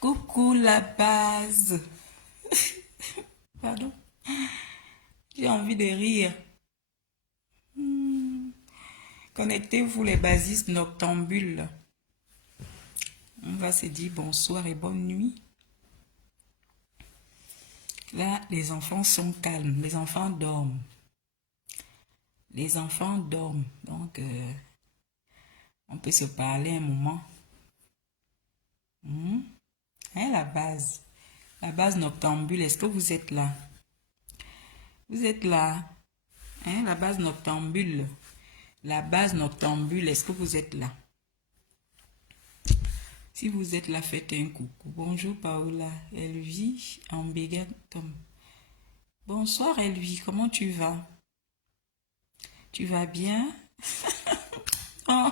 Coucou la base. Pardon. J'ai envie de rire. Connectez-vous les basistes noctambules. On va se dire bonsoir et bonne nuit. Là, les enfants sont calmes. Les enfants dorment. Les enfants dorment. Donc, on peut se parler un moment. Hein, la base. La base noctambule, est-ce que vous êtes là? Vous êtes là? Hein, la base noctambule. La base noctambule, est-ce que vous êtes là? Si vous êtes là, faites un coucou. Bonjour Paola, Elvie, Ambega Tom. Bonsoir Elvie, comment tu vas? Tu vas bien? Oh,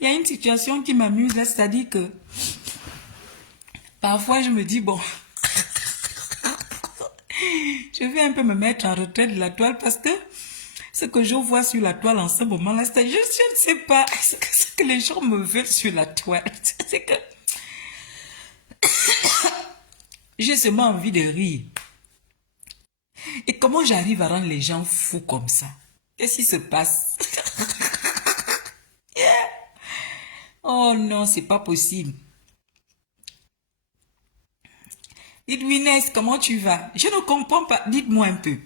il y a une situation qui m'amuse là, c'est-à-dire que parfois je me dis, bon, je vais un peu me mettre en retrait de la toile parce que ce que je vois sur la toile en ce moment-là, c'est je ne sais pas ce que les gens me veulent sur la toile. C'est que j'ai seulement envie de rire. Et comment j'arrive à rendre les gens fous comme ça? Qu'est-ce qui se passe? Yeah. Oh non, c'est pas possible. Edwinès, comment tu vas? Je ne comprends pas. Dites-moi un peu.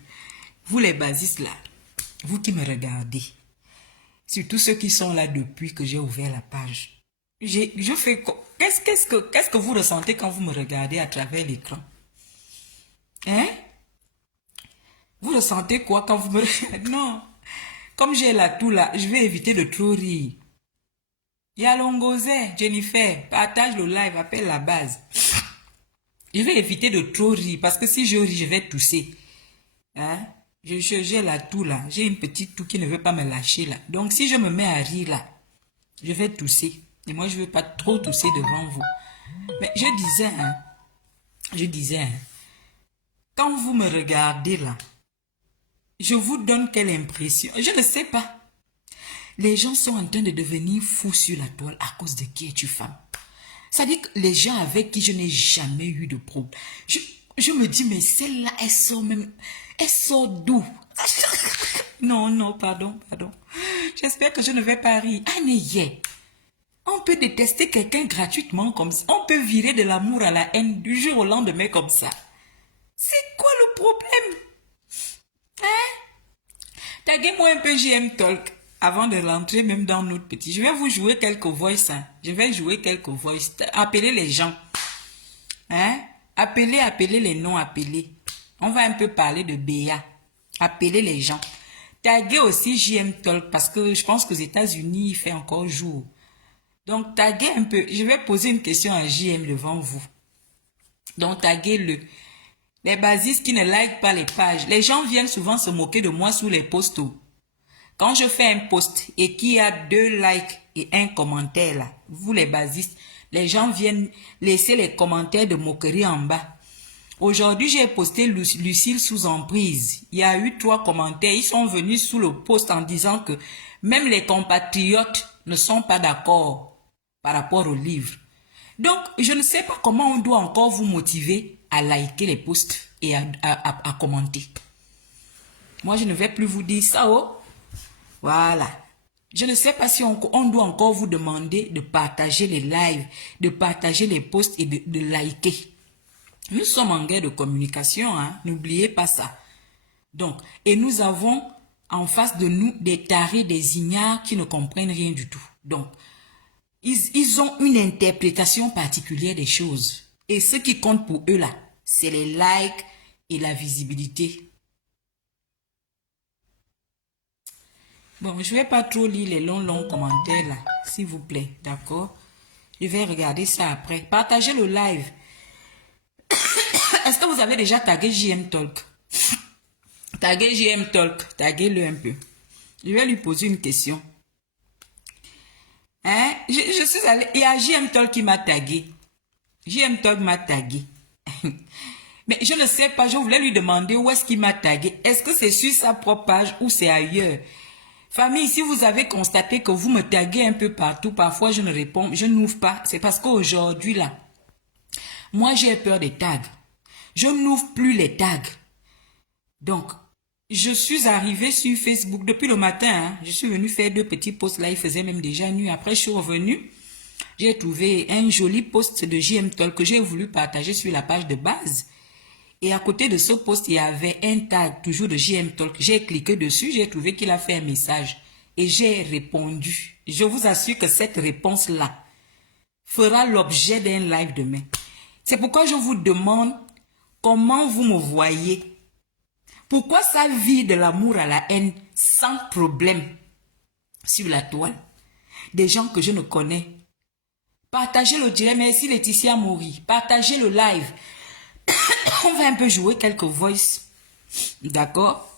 Vous les basistes là, vous qui me regardez, surtout ceux qui sont là depuis que j'ai ouvert la page. Je fais quoi? Qu'est-ce que vous ressentez quand vous me regardez à travers l'écran? Hein? Vous ressentez quoi quand vous me regardez? Non. Comme j'ai la toux là, je vais éviter de trop rire. Yalongozé, Jennifer, partage le live, appelle la base. Je vais éviter de trop rire parce que si je ris, je vais tousser. Hein? J'ai la toux là. J'ai une petite toux qui ne veut pas me lâcher là. Donc si je me mets à rire là, je vais tousser. Et moi, je ne veux pas trop tousser devant vous. Mais je disais, quand vous me regardez là, je vous donne quelle impression? Je ne sais pas. Les gens sont en train de devenir fous sur la toile à cause de qui es-tu femme? C'est-à-dire que les gens avec qui je n'ai jamais eu de problème. Je me dis, mais celle-là, elle sort d'où? Non, pardon. J'espère que je ne vais pas rire. Ah, mais on peut détester quelqu'un gratuitement comme ça. On peut virer de l'amour à la haine du jour au lendemain comme ça. C'est quoi le problème? Hein? Taguez-moi un peu JM Talk avant de rentrer même dans notre petit. Je vais vous jouer quelques voices. Hein. Je vais jouer quelques voices. Appelez les gens. Hein? Appelez les noms appelés. On va un peu parler de Béa. Appelez les gens. Taguez aussi JM Talk parce que je pense qu'aux États-Unis, il fait encore jour. Donc, taguez un peu. Je vais poser une question à JM devant vous. Donc, taguez-le. Les basistes qui ne like pas les pages. Les gens viennent souvent se moquer de moi sous les posts. Quand je fais un post et qu'il y a 2 likes et un commentaire là, vous les basistes, les gens viennent laisser les commentaires de moquerie en bas. Aujourd'hui, j'ai posté Lucille sous emprise. Il y a eu 3 commentaires. Ils sont venus sous le post en disant que même les compatriotes ne sont pas d'accord par rapport au livre. Donc, je ne sais pas comment on doit encore vous motiver à liker les posts et à commenter. Moi, je ne vais plus vous dire ça, oh. Voilà. Je ne sais pas si on doit encore vous demander de partager les lives, de partager les posts et de liker. Nous sommes en guerre de communication, hein. N'oubliez pas ça. Donc, et nous avons en face de nous des tarés, des ignares qui ne comprennent rien du tout. Donc, ils ont une interprétation particulière des choses. Et ce qui compte pour eux là, c'est les likes et la visibilité. Bon, je ne vais pas trop lire les longs commentaires là, s'il vous plaît, d'accord? Je vais regarder ça après. Partagez le live. Est-ce que vous avez déjà tagué JM Talk? Taguez JM Talk, taguez-le un peu. Je vais lui poser une question. Hein? Je suis allée, il y a JM Talk qui m'a tagué. JM Talk m'a tagué. Mais je ne sais pas, je voulais lui demander où est-ce qu'il m'a tagué. Est-ce que c'est sur sa propre page ou c'est ailleurs? Famille, si vous avez constaté que vous me taguez un peu partout, parfois je ne réponds, je n'ouvre pas. C'est parce qu'aujourd'hui, là, moi j'ai peur des tags. Je n'ouvre plus les tags. Donc, je suis arrivée sur Facebook depuis le matin. Hein, je suis venue faire 2 petits posts là, il faisait même déjà nuit. Après, je suis revenue. J'ai trouvé un joli post de JM Talk que j'ai voulu partager sur la page de base. Et à côté de ce post, il y avait un tag toujours de JM Talk. J'ai cliqué dessus, j'ai trouvé qu'il a fait un message. Et j'ai répondu. Je vous assure que cette réponse-là fera l'objet d'un live demain. C'est pourquoi je vous demande comment vous me voyez. Pourquoi ça vit de l'amour à la haine sans problème sur la toile? Des gens que je ne connais. Partagez le direct. Merci Laetitia Mori. Partagez le live. On va un peu jouer quelques voices. D'accord?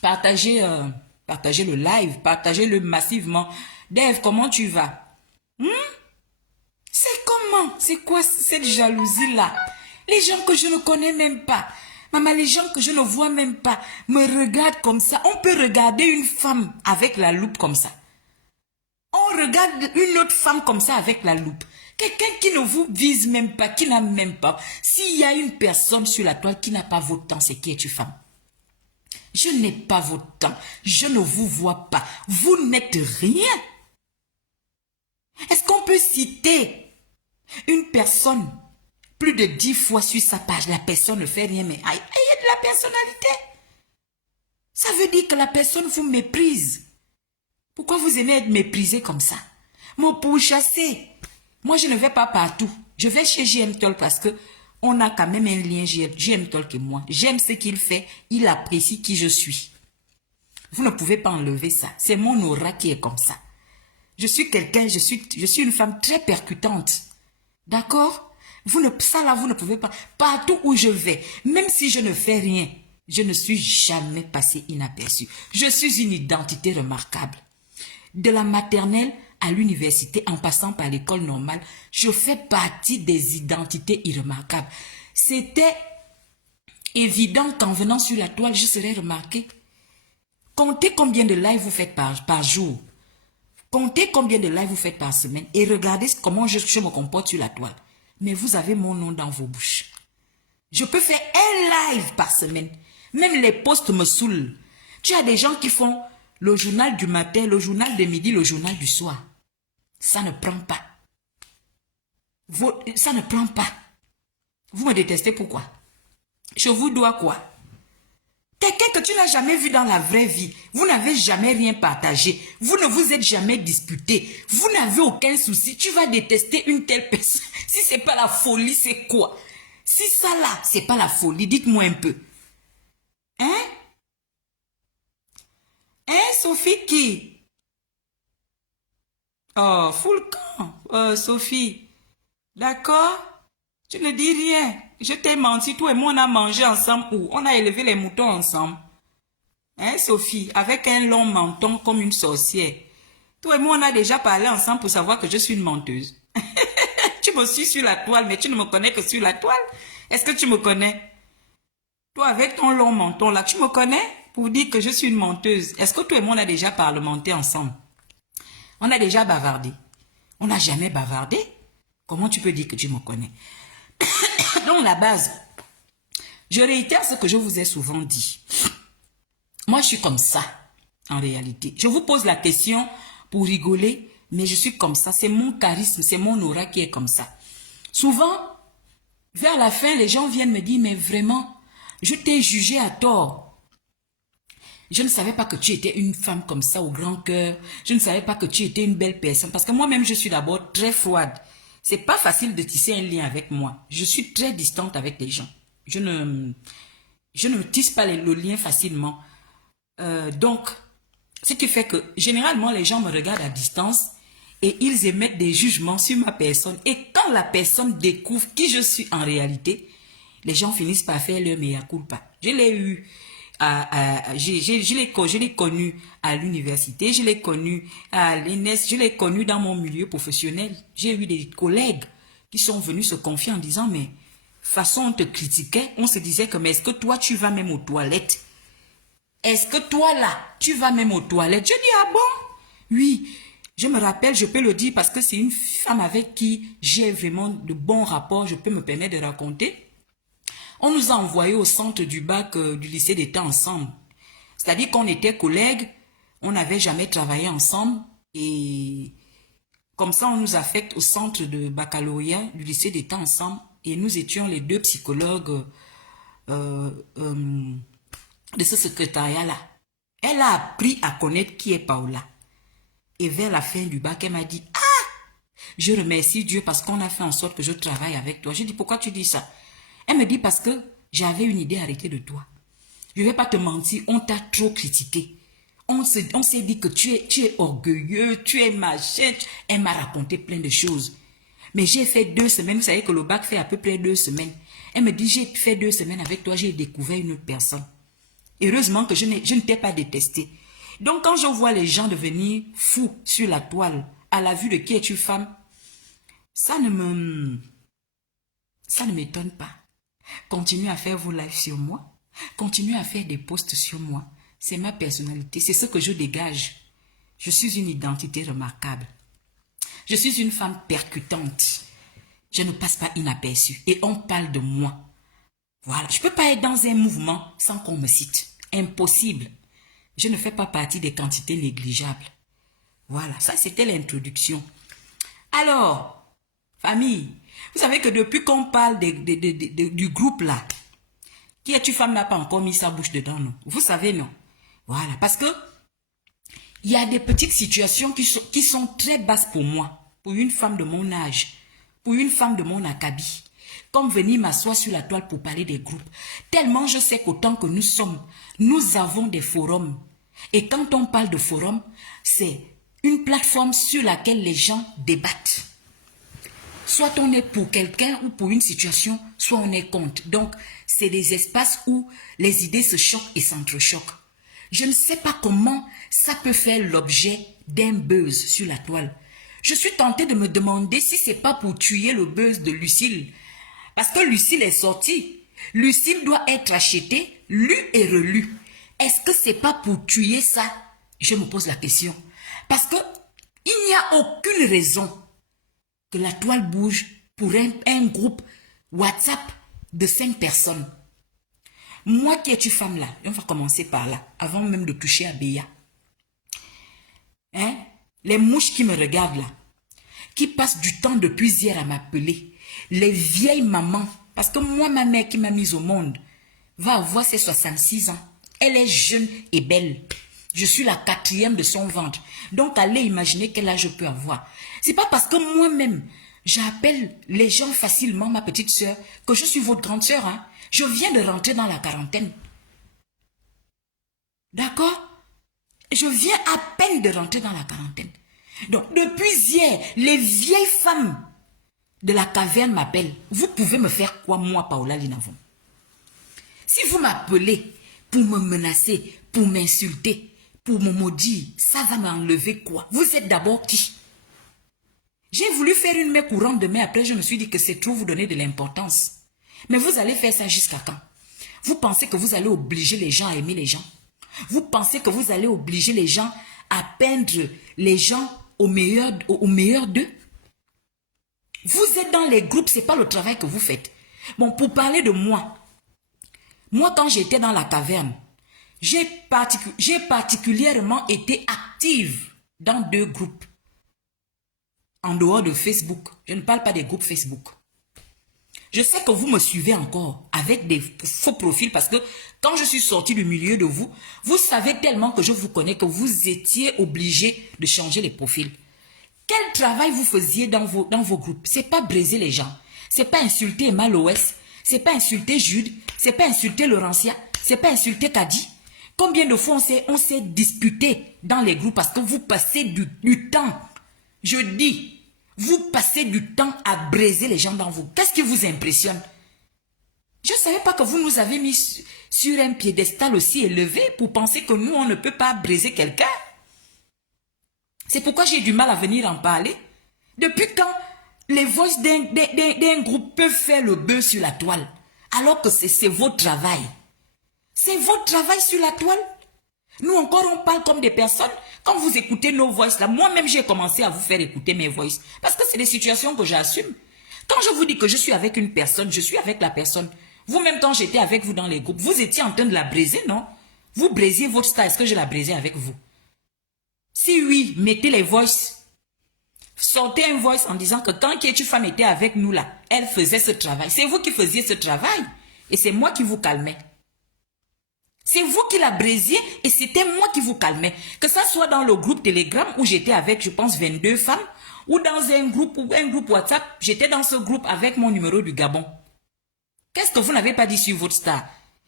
Partagez le live. Partagez-le massivement. Dave, comment tu vas? C'est comment? C'est quoi cette jalousie-là? Les gens que je ne connais même pas. Maman, les gens que je ne vois même pas me regardent comme ça. On peut regarder une femme avec la loupe comme ça. On regarde une autre femme comme ça avec la loupe. Quelqu'un qui ne vous vise même pas, qui n'a même pas. S'il y a une personne sur la toile qui n'a pas votre temps, c'est qui es-tu, femme? Je n'ai pas votre temps. Je ne vous vois pas. Vous n'êtes rien. Est-ce qu'on peut citer une personne plus de 10 fois sur sa page? La personne ne fait rien, mais il y a de la personnalité. Ça veut dire que la personne vous méprise. Pourquoi vous aimez être méprisé comme ça? Me pourchasser. Moi, je ne vais pas partout. Je vais chez JM Talk parce que on a quand même un lien JM Talk et moi. J'aime ce qu'il fait. Il apprécie qui je suis. Vous ne pouvez pas enlever ça. C'est mon aura qui est comme ça. Je suis quelqu'un, je suis une femme très percutante. D'accord? Ça là, vous ne pouvez pas. Partout où je vais, même si je ne fais rien, je ne suis jamais passé inaperçu. Je suis une identité remarquable. De la maternelle à l'université, en passant par l'école normale, je fais partie des identités irremarquables. C'était évident qu'en venant sur la toile, je serais remarquée. Comptez combien de lives vous faites par jour. Comptez combien de lives vous faites par semaine et regardez comment je me comporte sur la toile. Mais vous avez mon nom dans vos bouches. Je peux faire un live par semaine. Même les posts me saoulent. Tu as des gens qui font le journal du matin, le journal de midi, le journal du soir. Ça ne prend pas. Ça ne prend pas. Vous me détestez pourquoi? Je vous dois quoi? Quelqu'un que tu n'as jamais vu dans la vraie vie. Vous n'avez jamais rien partagé. Vous ne vous êtes jamais disputé. Vous n'avez aucun souci. Tu vas détester une telle personne. Si ce n'est pas la folie, c'est quoi? Si ça là, ce n'est pas la folie, dites-moi un peu. Hein? Hein, Sophie qui? Oh, full camp. Sophie. D'accord? Tu ne dis rien. Je t'ai menti. Toi et moi, on a mangé ensemble où? On a élevé les moutons ensemble. Hein, Sophie? Avec un long menton comme une sorcière. Toi et moi, on a déjà parlé ensemble pour savoir que je suis une menteuse. Tu me suis sur la toile, mais tu ne me connais que sur la toile. Est-ce que tu me connais? Toi, avec ton long menton là, tu me connais pour dire que je suis une menteuse. Est-ce que toi et moi, on a déjà parlementé ensemble? On a déjà bavardé. On n'a jamais bavardé. Comment tu peux dire que tu me connais? Donc, la base, je réitère ce que je vous ai souvent dit. Moi, je suis comme ça, en réalité. Je vous pose la question pour rigoler, mais je suis comme ça. C'est mon charisme, c'est mon aura qui est comme ça. Souvent, vers la fin, les gens viennent me dire, mais vraiment, je t'ai jugé à tort. Je ne savais pas que tu étais une femme comme ça au grand cœur. Je ne savais pas que tu étais une belle personne. Parce que moi-même, je suis d'abord très froide. C'est pas facile de tisser un lien avec moi. Je suis très distante avec les gens. Je ne tisse pas le lien facilement. Donc, ce qui fait que généralement, les gens me regardent à distance et ils émettent des jugements sur ma personne. Et quand la personne découvre qui je suis en réalité, les gens finissent par faire leur mea culpa. Je l'ai eu. Je l'ai connu à l'université, je l'ai connu à l'ENS, je l'ai connu dans mon milieu professionnel. J'ai eu des collègues qui sont venus se confier en disant, mais façon on te critiquait, on se disait que, mais est-ce que toi tu vas même aux toilettes? Est-ce que toi là, tu vas même aux toilettes? Je dis, ah bon? Oui, je me rappelle, je peux le dire parce que c'est une femme avec qui j'ai vraiment de bons rapports, je peux me permettre de raconter. On nous a envoyés au centre du bac du lycée d'État ensemble. C'est-à-dire qu'on était collègues, on n'avait jamais travaillé ensemble et comme ça on nous affecte au centre de baccalauréat du lycée d'État ensemble et nous étions les deux psychologues euh, euh, de ce secrétariat-là. Elle a appris à connaître qui est Paola. Et vers la fin du bac, elle m'a dit, ah, je remercie Dieu parce qu'on a fait en sorte que je travaille avec toi. Je dis, pourquoi tu dis ça? Elle me dit, parce que j'avais une idée arrêtée de toi. Je ne vais pas te mentir, on t'a trop critiqué. On s'est dit que tu es orgueilleux, tu es machin. Elle m'a raconté plein de choses. Mais j'ai fait 2 semaines, vous savez que le bac fait à peu près 2 semaines. Elle me dit, j'ai fait 2 semaines avec toi, j'ai découvert une autre personne. Heureusement que je ne t'ai pas détesté. Donc quand je vois les gens devenir fous sur la toile, à la vue de qui es-tu femme, ça ne m'étonne pas. Continuez à faire vos lives sur moi. Continuez à faire des posts sur moi. C'est ma personnalité, c'est ce que je dégage. Je suis une identité remarquable. Je suis une femme percutante. Je ne passe pas inaperçue. Et on parle de moi. Voilà, je ne peux pas être dans un mouvement sans qu'on me cite. Impossible. Je ne fais pas partie des quantités négligeables. Voilà, ça c'était l'introduction. Alors, famille, vous savez que depuis qu'on parle du groupe là, qui est-tu femme n'a pas encore mis sa bouche dedans, non? Vous savez, non? Voilà, parce que il y a des petites situations qui sont très basses pour moi, pour une femme de mon âge, pour une femme de mon acabit. Comme venir m'asseoir sur la toile pour parler des groupes. Tellement je sais qu'autant que nous sommes, nous avons des forums. Et quand on parle de forum, c'est une plateforme sur laquelle les gens débattent. Soit on est pour quelqu'un ou pour une situation, soit on est contre. Donc, c'est des espaces où les idées se choquent et s'entrechoquent. Je ne sais pas comment ça peut faire l'objet d'un buzz sur la toile. Je suis tentée de me demander si c'est pas pour tuer le buzz de Lucille. Parce que Lucille est sortie. Lucille doit être achetée, lue et relue. Est-ce que c'est pas pour tuer ça? Je me pose la question. Parce que il n'y a aucune raison que la toile bouge pour un groupe WhatsApp de 5 personnes. Moi qui es-tu femme là? On va commencer par là, avant même de toucher à Béa. Hein? Les mouches qui me regardent là, qui passent du temps depuis hier à m'appeler. Les vieilles mamans, parce que moi, ma mère qui m'a mise au monde, va avoir ses 66 ans. Elle est jeune et belle. Je suis la 4e de son ventre. Donc, allez imaginer quel âge je peux avoir. C'est pas parce que moi-même, j'appelle les gens facilement ma petite soeur, que je suis votre grande soeur. Hein. Je viens de rentrer dans la quarantaine. D'accord? Je viens à peine de rentrer dans la quarantaine. Donc, depuis hier, les vieilles femmes de la caverne m'appellent. Vous pouvez me faire quoi, moi, Paola Linavon? Si vous m'appelez pour me menacer, pour m'insulter, pour me maudire, ça va m'enlever quoi? Vous êtes d'abord qui? J'ai voulu faire une main courante de main, après je me suis dit que c'est trop vous donner de l'importance. Mais vous allez faire ça jusqu'à quand? Vous pensez que vous allez obliger les gens à aimer les gens? Vous pensez que vous allez obliger les gens à peindre les gens au meilleur d'eux? Vous êtes dans les groupes, ce n'est pas le travail que vous faites. Bon, pour parler de moi, quand j'étais dans la caverne, j'ai particulièrement été active dans 2 groupes. En dehors de Facebook. Je ne parle pas des groupes Facebook. Je sais que vous me suivez encore avec des faux profils parce que quand je suis sortie du milieu de vous, vous savez tellement que je vous connais que vous étiez obligé de changer les profils. Quel travail vous faisiez dans vos groupes? C'est pas briser les gens. C'est pas insulter Emma Loès. C'est pas insulter Jude. C'est pas insulter Laurentia. C'est pas insulter Kadi. Combien de fois on s'est disputé dans les groupes parce que vous passez du temps. Je dis, vous passez du temps à briser les gens dans vous. Qu'est-ce qui vous impressionne? Je ne savais pas que vous nous avez mis sur un piédestal aussi élevé pour penser que nous, on ne peut pas briser quelqu'un. C'est pourquoi j'ai du mal à venir en parler. Depuis quand les voices d'un groupe peuvent faire le buzz sur la toile, alors que c'est votre travail. C'est votre travail sur la toile. Nous encore, on parle comme des personnes. Quand vous écoutez nos voices là, moi-même, j'ai commencé à vous faire écouter mes voices. Parce que c'est des situations que j'assume. Quand je vous dis que je suis avec une personne, je suis avec la personne. Vous-même, quand j'étais avec vous dans les groupes, vous étiez en train de la briser, non? Vous brisez votre star. Est-ce que je la brisais avec vous? Si oui, mettez les voices. Sortez un voice en disant que quand Kétu Femme était avec nous là, elle faisait ce travail. C'est vous qui faisiez ce travail. Et c'est moi qui vous calmais. C'est vous qui la brisiez et c'était moi qui vous calmais. Que ça soit dans le groupe Telegram où j'étais avec, je pense, 22 femmes, ou dans un groupe WhatsApp, j'étais dans ce groupe avec mon numéro du Gabon. Qu'est-ce que vous n'avez pas dit sur votre star?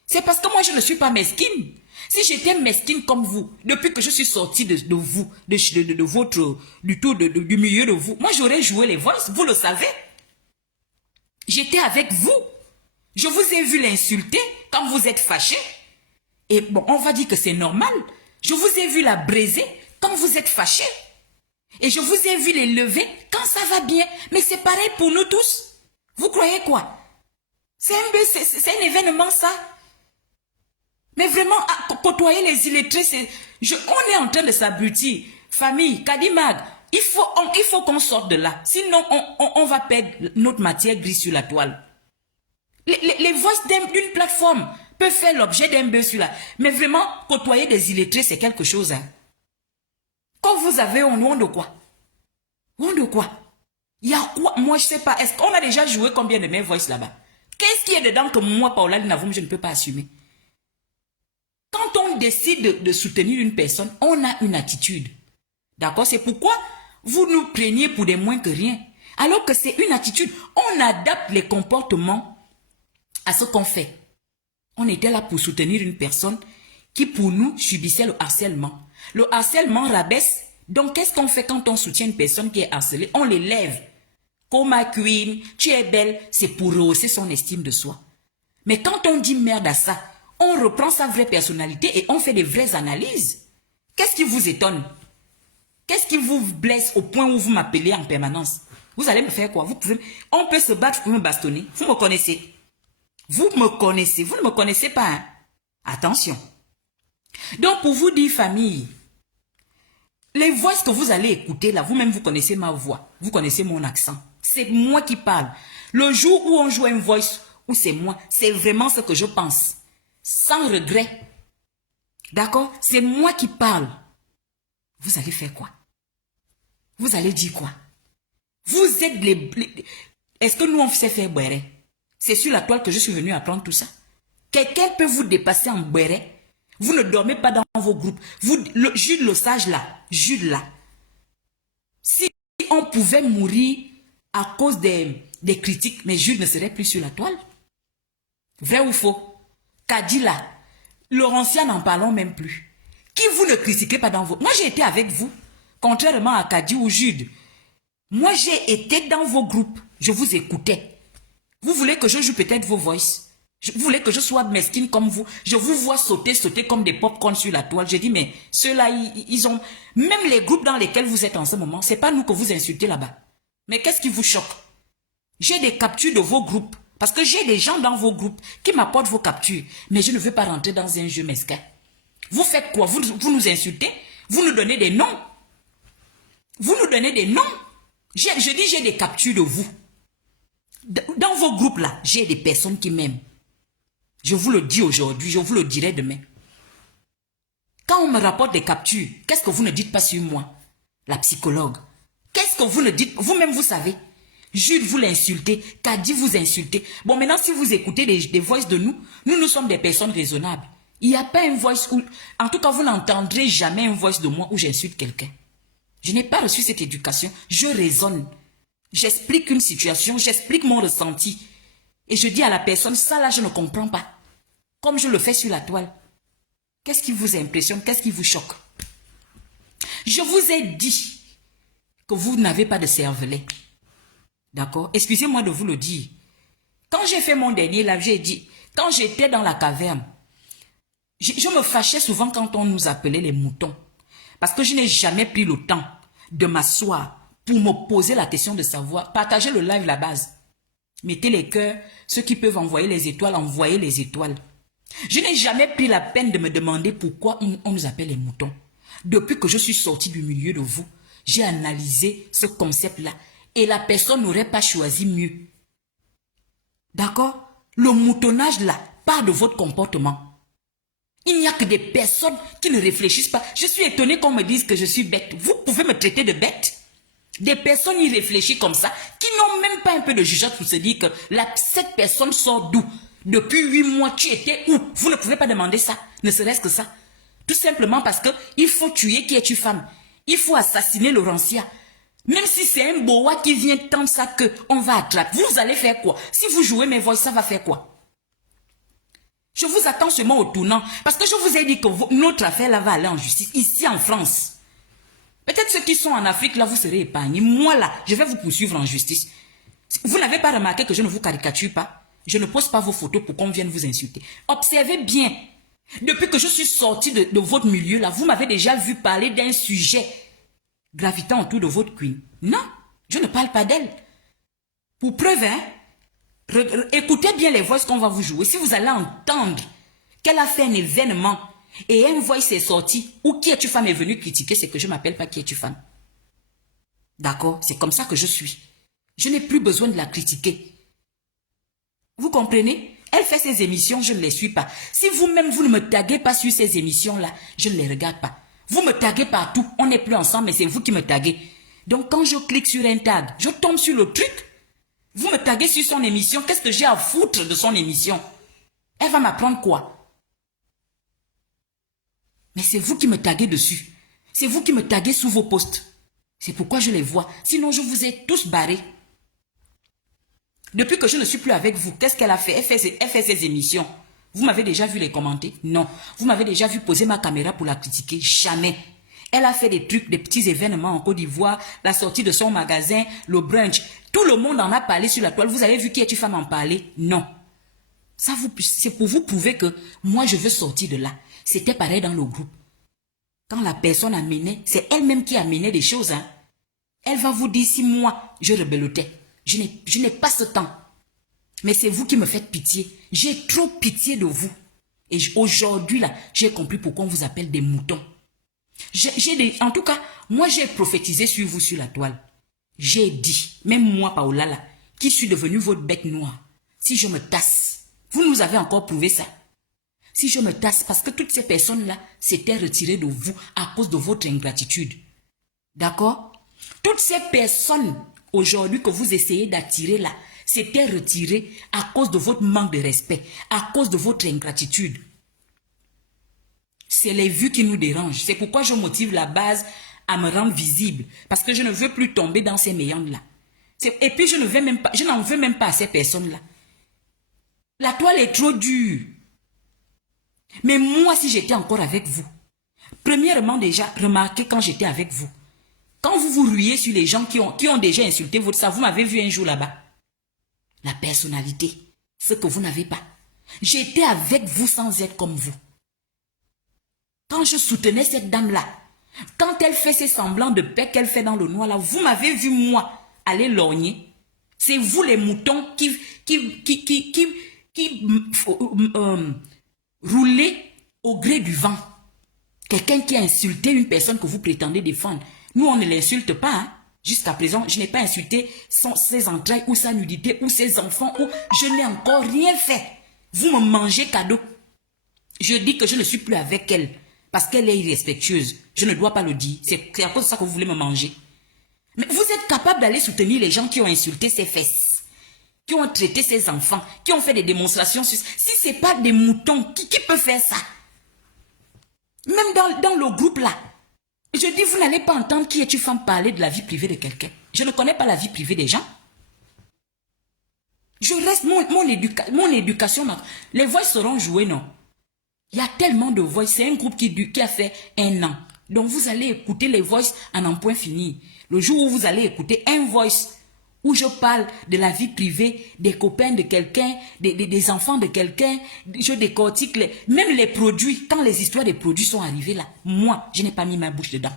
C'est parce que moi, je ne suis pas mesquine. Si j'étais mesquine comme vous, depuis que je suis sortie de vous, de votre, du milieu de vous, moi, j'aurais joué les voices, vous le savez. J'étais avec vous. Je vous ai vu l'insulter quand vous êtes fâché. Et bon, on va dire que c'est normal. Je vous ai vu la briser quand vous êtes fâché. Et je vous ai vu les lever quand ça va bien. Mais c'est pareil pour nous tous. Vous croyez quoi? C'est un événement, ça. Mais vraiment, côtoyer les illettrés, on est en train de s'abrutir. Famille, Kadimag, il faut qu'on sorte de là. Sinon, on va perdre notre matière grise sur la toile. Les voices d'une plateforme peuvent faire l'objet d'un buzz sur là. Mais vraiment, côtoyer des illettrés, c'est quelque chose. Hein. Quand vous avez honte de quoi? Honte de quoi? Il y a quoi? Moi, je sais pas. Est-ce qu'on a déjà joué combien de mes voices là-bas? Qu'est-ce qui est dedans que moi, Paola Linavoum, je ne peux pas assumer? Quand on décide de soutenir une personne, on a une attitude. D'accord? C'est pourquoi vous nous preniez pour des moins que rien. Alors que c'est une attitude. On adapte les comportements à ce qu'on fait. On était là pour soutenir une personne qui, pour nous, subissait le harcèlement. Le harcèlement rabaisse. Donc, qu'est-ce qu'on fait quand on soutient une personne qui est harcelée? On l'élève. Coma Queen, tu es belle, c'est pour rehausser son estime de soi. Mais quand on dit merde à ça, on reprend sa vraie personnalité et on fait des vraies analyses. Qu'est-ce qui vous étonne? Qu'est-ce qui vous blesse au point où vous m'appelez en permanence? Vous allez me faire quoi? On peut se battre pour me bastonner. Vous me connaissez. Vous me connaissez. Vous ne me connaissez pas. Hein? Attention. Donc, pour vous dire, famille, les voix que vous allez écouter là, vous-même, vous connaissez ma voix. Vous connaissez mon accent. C'est moi qui parle. Le jour où on joue une voice, où c'est moi, c'est vraiment ce que je pense. Sans regret. D'accord? C'est moi qui parle. Vous allez faire quoi? Vous allez dire quoi? Vous êtes Est-ce que nous, on sait faire béret? C'est sur la toile que je suis venu apprendre tout ça. Quelqu'un peut vous dépasser en béret. Vous ne dormez pas dans vos groupes. Jude le sage là. Jude là. Si on pouvait mourir à cause des critiques, mais Jude ne serait plus sur la toile. Vrai ou faux? Kadi là. Laurentia, n'en parlons même plus. Qui vous ne critiquez pas dans vos... Moi, j'ai été avec vous. Contrairement à Kadi ou Jude. Moi, j'ai été dans vos groupes. Je vous écoutais. Vous voulez que je joue peut-être vos voices? Vous voulez que je sois mesquine comme vous? Je vous vois sauter comme des pop-corn sur la toile. J'ai dit, mais ceux-là, ils ont... Même les groupes dans lesquels vous êtes en ce moment, c'est pas nous que vous insultez là-bas. Mais qu'est-ce qui vous choque? J'ai des captures de vos groupes. Parce que j'ai des gens dans vos groupes qui m'apportent vos captures. Mais je ne veux pas rentrer dans un jeu mesquin. Vous faites quoi? Vous nous insultez? Vous nous donnez des noms? Vous nous donnez des noms? Je dis, j'ai des captures de vous. Dans vos groupes là, j'ai des personnes qui m'aiment. Je vous le dis aujourd'hui, je vous le dirai demain. Quand on me rapporte des captures, qu'est-ce que vous ne dites pas sur moi? La psychologue. Qu'est-ce que vous ne dites? Vous-même, vous savez. Jude, vous l'insultez. Kadi, vous insultez. Bon, maintenant, si vous écoutez des voices de nous sommes des personnes raisonnables. Il n'y a pas une voice où... En tout cas, vous n'entendrez jamais une voice de moi où j'insulte quelqu'un. Je n'ai pas reçu cette éducation. Je raisonne. J'explique une situation, j'explique mon ressenti. Et je dis à la personne, ça là, je ne comprends pas. Comme je le fais sur la toile. Qu'est-ce qui vous impressionne? Qu'est-ce qui vous choque? Je vous ai dit que vous n'avez pas de cervelet. D'accord? Excusez-moi de vous le dire. Quand j'ai fait mon dernier live, j'ai dit, quand j'étais dans la caverne, je me fâchais souvent quand on nous appelait les moutons. Parce que je n'ai jamais pris le temps de m'asseoir pour me poser la question de savoir, partager le live la base. Mettez les cœurs, ceux qui peuvent envoyer les étoiles, envoyez les étoiles. Je n'ai jamais pris la peine de me demander pourquoi on nous appelle les moutons. Depuis que je suis sortie du milieu de vous, j'ai analysé ce concept-là et la personne n'aurait pas choisi mieux. D'accord? Le moutonnage là part de votre comportement. Il n'y a que des personnes qui ne réfléchissent pas. Je suis étonnée qu'on me dise que je suis bête. Vous pouvez me traiter de bête? Des personnes y réfléchissent comme ça, qui n'ont même pas un peu de jugeote pour se dire que cette personne sort d'où? Depuis 8 mois, tu étais où? Vous ne pouvez pas demander ça, ne serait-ce que ça. Tout simplement parce que il faut tuer qui es-tu femme. Il faut assassiner Laurentia. Même si c'est un boa qui vient tant ça que on va attraper. Vous allez faire quoi? Si vous jouez mes voix, ça va faire quoi? Je vous attends seulement au tournant. Parce que je vous ai dit que notre affaire là va aller en justice, ici en France. Peut-être ceux qui sont en Afrique, là, vous serez épargnés. Moi, là, je vais vous poursuivre en justice. Vous n'avez pas remarqué que je ne vous caricature pas? Je ne pose pas vos photos pour qu'on vienne vous insulter. Observez bien. Depuis que je suis sortie de votre milieu, là, vous m'avez déjà vu parler d'un sujet gravitant autour de votre queen. Non, je ne parle pas d'elle. Pour preuve, hein, écoutez bien les voix qu'on va vous jouer. Si vous allez entendre qu'elle a fait un événement et un voice est sorti, ou qui es-tu femme est venu critiquer, c'est que je ne m'appelle pas qui es-tu femme. D'accord? C'est comme ça que je suis. Je n'ai plus besoin de la critiquer. Vous comprenez? Elle fait ses émissions, je ne les suis pas. Si vous-même, vous ne me taguez pas sur ces émissions-là, je ne les regarde pas. Vous me taguez partout, on n'est plus ensemble, mais c'est vous qui me taguez. Donc quand je clique sur un tag, je tombe sur le truc. Vous me taguez sur son émission, qu'est-ce que j'ai à foutre de son émission? Elle va m'apprendre quoi? Mais c'est vous qui me taguez dessus. C'est vous qui me taguez sous vos posts. C'est pourquoi je les vois. Sinon, je vous ai tous barrés. Depuis que je ne suis plus avec vous, qu'est-ce qu'elle a fait? Elle fait ses émissions. Vous m'avez déjà vu les commenter? Non. Vous m'avez déjà vu poser ma caméra pour la critiquer? Jamais. Elle a fait des trucs, des petits événements en Côte d'Ivoire, la sortie de son magasin, le brunch. Tout le monde en a parlé sur la toile. Vous avez vu qui est-tu femme en parler? Non. Ça, c'est pour vous prouver que moi, je veux sortir de là. C'était pareil dans le groupe. Quand la personne amenait, c'est elle-même qui amenait des choses. Hein. Elle va vous dire si moi, je rebellotais. Je n'ai pas ce temps. Mais c'est vous qui me faites pitié. J'ai trop pitié de vous. Et aujourd'hui, là, j'ai compris pourquoi on vous appelle des moutons. En tout cas, moi, j'ai prophétisé sur vous sur la toile. J'ai dit, même moi, Paola, là, qui suis devenu votre bec noir, si je me tasse, vous nous avez encore prouvé ça. Si je me tasse, parce que toutes ces personnes-là s'étaient retirées de vous à cause de votre ingratitude. D'accord? Toutes ces personnes, aujourd'hui, que vous essayez d'attirer là, s'étaient retirées à cause de votre manque de respect, à cause de votre ingratitude. C'est les vues qui nous dérangent. C'est pourquoi je motive la base à me rendre visible. Parce que je ne veux plus tomber dans ces méandres-là. Et puis je n'en veux même pas à ces personnes-là. La toile est trop dure. Mais moi, si j'étais encore avec vous, premièrement déjà, remarquez quand j'étais avec vous. Quand vous vous ruez sur les gens qui ont déjà insulté votre ça, vous m'avez vu un jour là-bas. La personnalité, ce que vous n'avez pas. J'étais avec vous sans être comme vous. Quand je soutenais cette dame-là, quand elle fait ses semblants de paix qu'elle fait dans le noir là, vous m'avez vu moi aller lorgner. C'est vous les moutons qui roulez au gré du vent. Quelqu'un qui a insulté une personne que vous prétendez défendre. Nous, on ne l'insulte pas. Hein. Jusqu'à présent, je n'ai pas insulté ses entrailles ou sa nudité ou ses enfants. Ou je n'ai encore rien fait. Vous me mangez cadeau. Je dis que je ne suis plus avec elle. Parce qu'elle est irrespectueuse. Je ne dois pas le dire. C'est à cause de ça que vous voulez me manger. Mais vous êtes capable d'aller soutenir les gens qui ont insulté ses fesses. Qui ont traité ses enfants. Qui ont fait des démonstrations. Si ce n'est pas des moutons, qui peut faire ça? Même dans le groupe là. Je dis, vous n'allez pas entendre qui est-tu femme parler de la vie privée de quelqu'un. Je ne connais pas la vie privée des gens. Je reste mon éducation. Les voix seront jouées, non? Il y a tellement de voix. C'est un groupe qui a fait 1 an. Donc vous allez écouter les voices en un point fini. Le jour où vous allez écouter un voice où je parle de la vie privée, des copains de quelqu'un, des enfants de quelqu'un, je décortique même les produits. Quand les histoires des produits sont arrivées là, moi, je n'ai pas mis ma bouche dedans.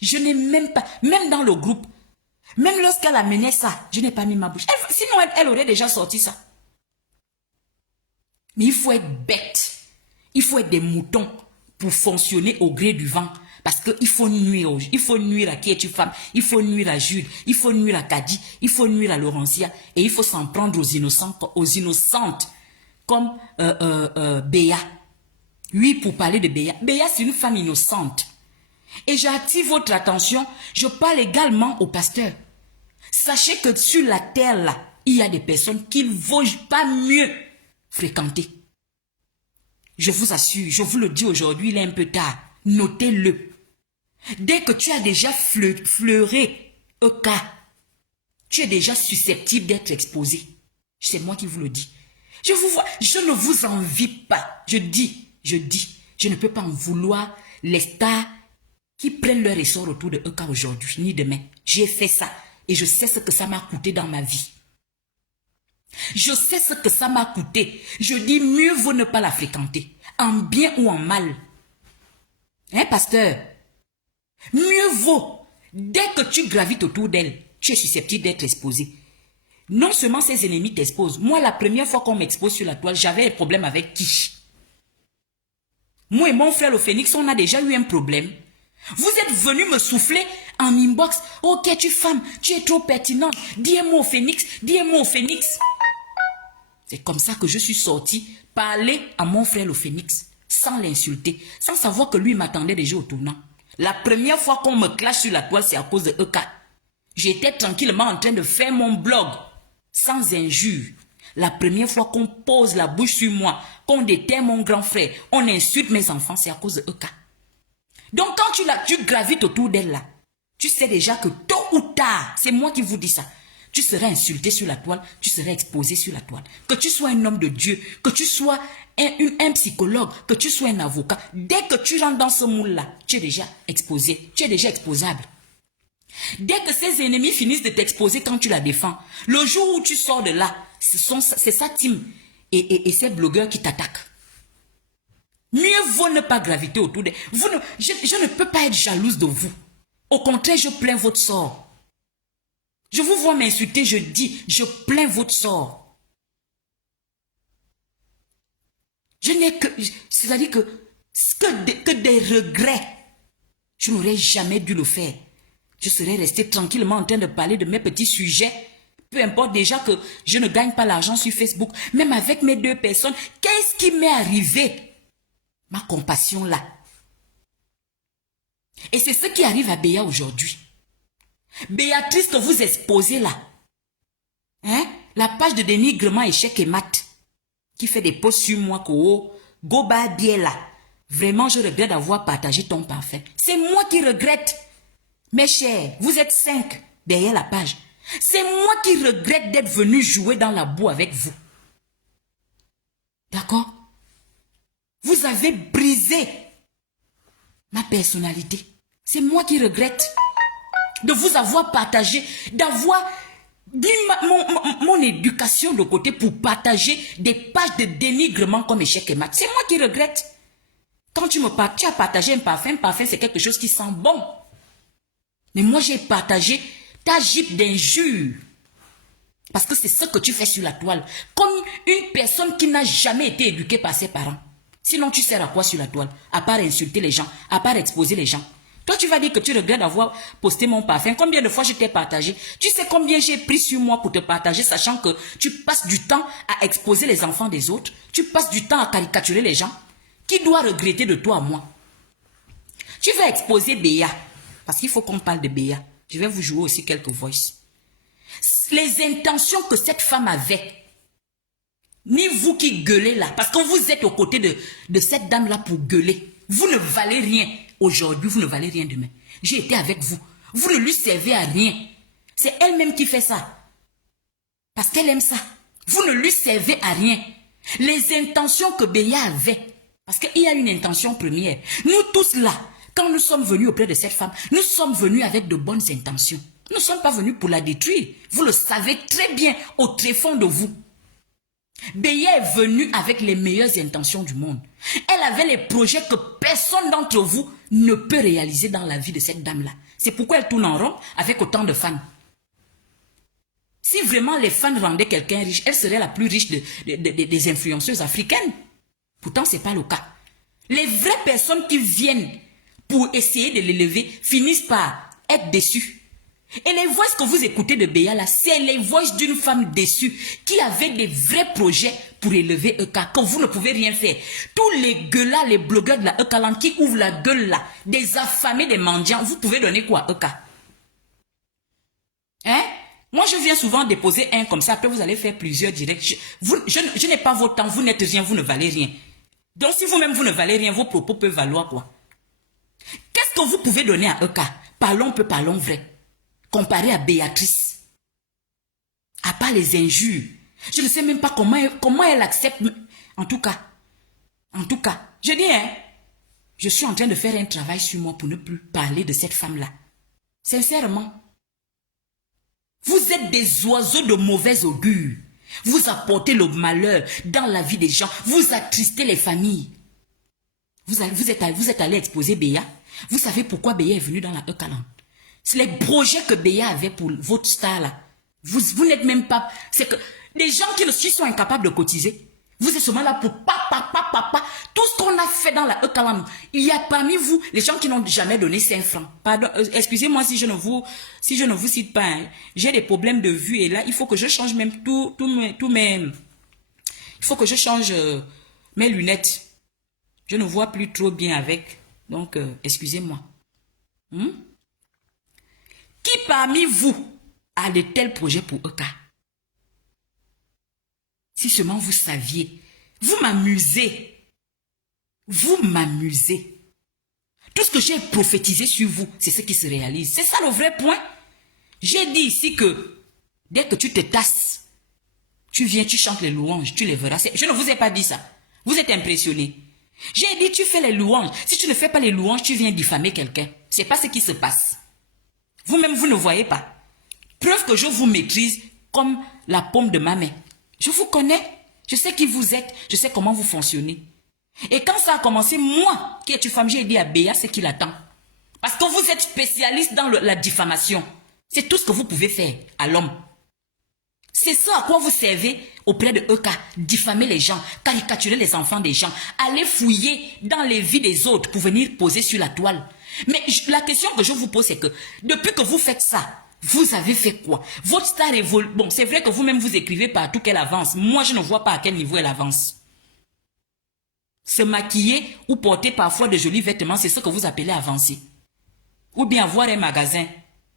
Je n'ai même pas, même dans le groupe, même lorsqu'elle amenait ça, je n'ai pas mis ma bouche. Sinon, elle aurait déjà sorti ça. Mais il faut être bête. Il faut être des moutons pour fonctionner au gré du vent. Parce qu'il faut nuire. Il faut nuire à qui est-tu femme. Il faut nuire à Jules. Il faut nuire à Kadi. Il faut nuire à Laurentia. Et il faut s'en prendre aux innocentes comme Béa. Oui, pour parler de Béa. Béa, c'est une femme innocente. Et j'attire votre attention. Je parle également au pasteur. Sachez que sur la terre, là, il y a des personnes qu'il ne vaut pas mieux fréquenter. Je vous assure, je vous le dis aujourd'hui, il est un peu tard. Notez-le. Dès que tu as déjà fleuré un cas, tu es déjà susceptible d'être exposé. C'est moi qui vous le dis. Je vous vois, je ne vous envie pas. Je dis, je ne peux pas en vouloir les stars qui prennent leur essor autour de un cas aujourd'hui, ni demain. J'ai fait ça et je sais ce que ça m'a coûté dans ma vie. Je sais ce que ça m'a coûté. Je dis, mieux vaut ne pas la fréquenter, en bien ou en mal. Hein, pasteur? Mieux vaut, dès que tu gravites autour d'elle, tu es susceptible d'être exposé. Non seulement ses ennemis t'exposent. Moi, la première fois qu'on m'expose sur la toile, j'avais un problème avec qui? Moi et mon frère le Phénix, on a déjà eu un problème. Vous êtes venu me souffler en inbox. Ok, tu femme, tu es trop pertinente. Dis un mot au Phénix, dis un mot au Phénix. C'est comme ça que je suis sorti parler à mon frère le Phénix, sans l'insulter, sans savoir que lui m'attendait déjà au tournant. La première fois qu'on me clash sur la toile, c'est à cause de EK. J'étais tranquillement en train de faire mon blog, sans injure. La première fois qu'on pose la bouche sur moi, qu'on déterre mon grand frère, on insulte mes enfants, c'est à cause de EK. Donc quand tu gravites autour d'elle là, tu sais déjà que tôt ou tard, c'est moi qui vous dis ça, tu seras insulté sur la toile, tu seras exposé sur la toile. Que tu sois un homme de Dieu, que tu sois un psychologue, que tu sois un avocat, dès que tu rentres dans ce moule-là, tu es déjà exposé, tu es déjà exposable. Dès que ses ennemis finissent de t'exposer quand tu la défends, le jour où tu sors de là, c'est sa team et ces blogueurs qui t'attaquent. Mieux vaut ne pas graviter autour d'elle. Je ne peux pas être jalouse de vous. Au contraire, je plains votre sort. Je vous vois m'insulter, je dis, je plains votre sort. Je n'ai que, c'est-à-dire que des regrets. Je n'aurais jamais dû le faire. Je serais resté tranquillement en train de parler de mes petits sujets. Peu importe déjà que je ne gagne pas l'argent sur Facebook. Même avec mes 2 personnes, qu'est-ce qui m'est arrivé? Ma compassion là. Et c'est ce qui arrive à Béa aujourd'hui. Béatrice que vous exposez là. Hein? La page de dénigrement échec et mat. Qui fait des posts sur moi que Goba bien là. Vraiment, je regrette d'avoir partagé ton parfum. C'est moi qui regrette. Mes chers, vous êtes 5 derrière la page. C'est moi qui regrette d'être venu jouer dans la boue avec vous. D'accord? Vous avez brisé ma personnalité. C'est moi qui regrette de vous avoir partagé, d'avoir mis mon éducation de côté pour partager des pages de dénigrement comme échec et mat. C'est moi qui regrette. Quand tu as partagé un parfum c'est quelque chose qui sent bon. Mais moi j'ai partagé ta gipe d'injures. Parce que c'est ce que tu fais sur la toile. Comme une personne qui n'a jamais été éduquée par ses parents. Sinon tu sers à quoi sur la toile? À part insulter les gens, à part exposer les gens. Toi, tu vas dire que tu regrettes d'avoir posté mon parfum. Combien de fois je t'ai partagé? Tu sais combien j'ai pris sur moi pour te partager, sachant que tu passes du temps à exposer les enfants des autres. Tu passes du temps à caricaturer les gens. Qui doit regretter de toi à moi? Tu vas exposer Béa. Parce qu'il faut qu'on parle de Béa. Je vais vous jouer aussi quelques voices. Les intentions que cette femme avait. Ni vous qui gueulez là. Parce que vous êtes aux côtés de cette dame-là pour gueuler. Vous ne valez rien. Aujourd'hui, vous ne valez rien demain. J'ai été avec vous. Vous ne lui servez à rien. C'est elle-même qui fait ça. Parce qu'elle aime ça. Vous ne lui servez à rien. Les intentions que Béa avait. Parce qu'il y a une intention première. Nous tous là, quand nous sommes venus auprès de cette femme, nous sommes venus avec de bonnes intentions. Nous ne sommes pas venus pour la détruire. Vous le savez très bien au tréfonds de vous. Béa est venue avec les meilleures intentions du monde. Elle avait les projets que personne d'entre vous ne peut réaliser dans la vie de cette dame-là. C'est pourquoi elle tourne en rond avec autant de fans. Si vraiment les fans rendaient quelqu'un riche, elle serait la plus riche des influenceuses africaines. Pourtant, ce n'est pas le cas. Les vraies personnes qui viennent pour essayer de l'élever finissent par être déçues. Et les voix que vous écoutez de Béa là, c'est les voix d'une femme déçue qui avait des vrais projets pour élever Eka, que vous ne pouvez rien faire. Tous les gueulards, les blogueurs de la Eka qui ouvrent la gueule là, des affamés, des mendiants, vous pouvez donner quoi à Eka? Hein? Moi, je viens souvent déposer un comme ça, après vous allez faire plusieurs directs. Je n'ai pas votre temps, vous n'êtes rien, vous ne valez rien. Donc si vous-même vous ne valez rien, vos propos peuvent valoir quoi? Qu'est-ce que vous pouvez donner à Eka? Parlons peu, parlons vrai. Comparé à Béatrice. À part les injures. Je ne sais même pas comment elle accepte. En tout cas, je dis, hein, je suis en train de faire un travail sur moi pour ne plus parler de cette femme-là. Sincèrement. Vous êtes des oiseaux de mauvais augure. Vous apportez le malheur dans la vie des gens. Vous attristez les familles. Vous êtes allé exposer Béa. Vous savez pourquoi Béa est venue dans la Ekalan? C'est les projets que Béa avait pour votre star là. Vous n'êtes même pas... C'est que les gens qui sont incapables de cotiser, vous êtes seulement là pour papa. Tout ce qu'on a fait dans la Ekalan, il y a parmi vous les gens qui n'ont jamais donné 5 francs. Pardon, excusez-moi si je ne vous cite pas. Hein. J'ai des problèmes de vue et là, il faut que je change même il faut que je change mes lunettes. Je ne vois plus trop bien avec. Donc, excusez-moi. Qui parmi vous a de tels projets pour Eka? Si seulement vous saviez. Vous m'amusez. Vous m'amusez. Tout ce que j'ai prophétisé sur vous, c'est ce qui se réalise. C'est ça le vrai point. J'ai dit ici que dès que tu te tasses, tu viens, tu chantes les louanges, tu les verras. Je ne vous ai pas dit ça. Vous êtes impressionnés. J'ai dit, tu fais les louanges. Si tu ne fais pas les louanges, tu viens diffamer quelqu'un. C'est pas ce qui se passe. Vous-même, vous ne voyez pas. Preuve que je vous maîtrise comme la paume de ma main. Je vous connais. Je sais qui vous êtes. Je sais comment vous fonctionnez. Et quand ça a commencé, moi, qui est une femme, j'ai dit à Béa ce qu'il attend. Parce que vous êtes spécialiste dans la diffamation. C'est tout ce que vous pouvez faire à l'homme. C'est ça à quoi vous servez auprès de Eka. Diffamer les gens, caricaturer les enfants des gens, aller fouiller dans les vies des autres pour venir poser sur la toile. Mais la question que je vous pose, c'est que depuis que vous faites ça, vous avez fait quoi? Votre star évolue. Bon, c'est vrai que vous-même vous écrivez partout qu'elle avance. Moi, je ne vois pas à quel niveau elle avance. Se maquiller ou porter parfois de jolis vêtements, c'est ce que vous appelez avancer. Ou bien avoir un magasin.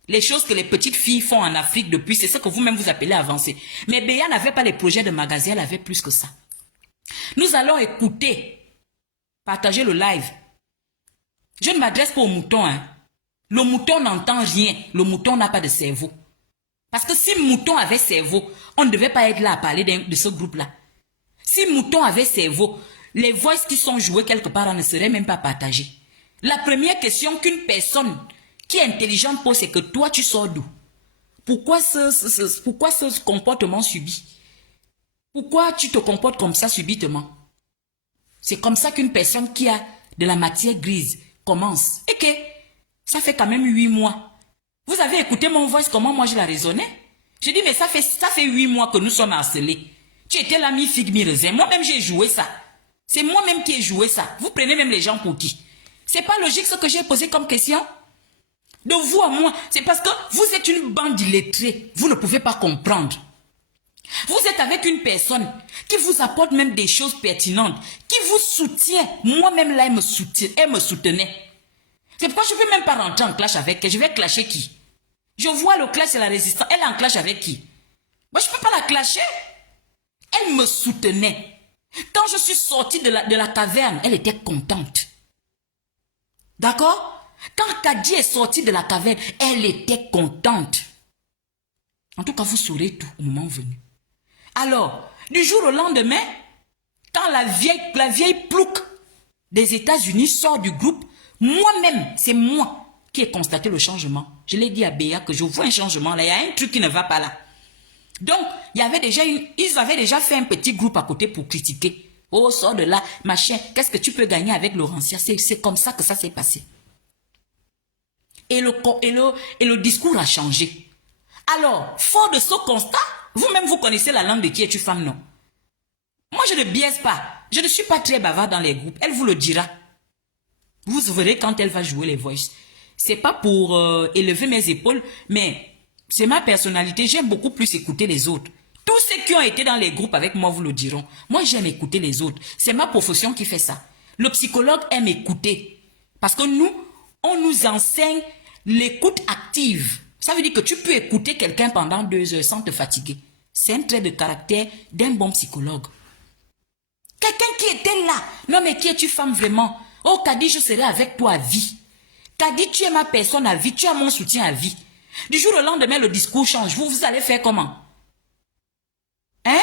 Les choses que les petites filles font en Afrique depuis, c'est ce que vous-même vous appelez avancer. Mais Béa n'avait pas les projets de magasin, elle avait plus que ça. Nous allons écouter, partager le live. Je ne m'adresse pas au mouton. Hein. Le mouton n'entend rien. Le mouton n'a pas de cerveau. Parce que si mouton avait cerveau, on ne devait pas être là à parler de ce groupe-là. Si mouton avait cerveau, les voix qui sont jouées quelque part ne seraient même pas partagées. La première question qu'une personne qui est intelligente pose, c'est que toi, tu sors d'où? Pourquoi ce comportement subit? Pourquoi tu te comportes comme ça subitement? C'est comme ça qu'une personne qui a de la matière grise commence. Et que ça fait quand même 8 mois. Vous avez écouté mon voice, comment moi je la raisonnais? Je dis, mais ça fait 8 mois que nous sommes harcelés. Tu étais là, mi-figue, mi-raisin. Moi-même, j'ai joué ça. C'est moi-même qui ai joué ça. Vous prenez même les gens pour qui? C'est pas logique ce que j'ai posé comme question. De vous à moi, c'est parce que vous êtes une bande illettrée. Vous ne pouvez pas comprendre. Vous êtes avec une personne qui vous apporte même des choses pertinentes, qui vous soutient. Moi-même là, elle me soutenait. C'est pourquoi je ne peux même pas rentrer en clash avec elle. Je vais clasher qui? Je vois le clash et la résistance. Elle est en clash avec qui? Moi, je ne peux pas la clasher. Elle me soutenait. Quand je suis sortie de la caverne, elle était contente. D'accord? Quand Kadi est sortie de la caverne, elle était contente. En tout cas, vous saurez tout au moment venu. Alors, du jour au lendemain, quand la vieille plouc des États-Unis sort du groupe, moi-même, c'est moi qui ai constaté le changement. Je l'ai dit à Béa que je vois un changement là, il y a un truc qui ne va pas là. Donc, ils avaient déjà fait un petit groupe à côté pour critiquer. Oh, sors de là, machin, qu'est-ce que tu peux gagner avec Laurentia? C'est comme ça que ça s'est passé. Et le discours a changé. Alors, fort de ce constat, Vous-même, vous connaissez la langue de qui es-tu femme, non? Moi, je ne biaise pas. Je ne suis pas très bavard dans les groupes. Elle vous le dira. Vous verrez quand elle va jouer les voices. C'est pas pour élever mes épaules, mais c'est ma personnalité. J'aime beaucoup plus écouter les autres. Tous ceux qui ont été dans les groupes avec moi vous le diront. Moi, j'aime écouter les autres. C'est ma profession qui fait ça. Le psychologue aime écouter. Parce que nous, on nous enseigne l'écoute active. Ça veut dire que tu peux écouter quelqu'un pendant 2 heures sans te fatiguer. C'est un trait de caractère d'un bon psychologue. Quelqu'un qui était là. Non, mais qui es-tu femme vraiment? Oh, Kadi, je serai avec toi à vie. Kadi, tu es ma personne à vie. Tu as mon soutien à vie. Du jour au lendemain, le discours change. Vous allez faire comment? Hein?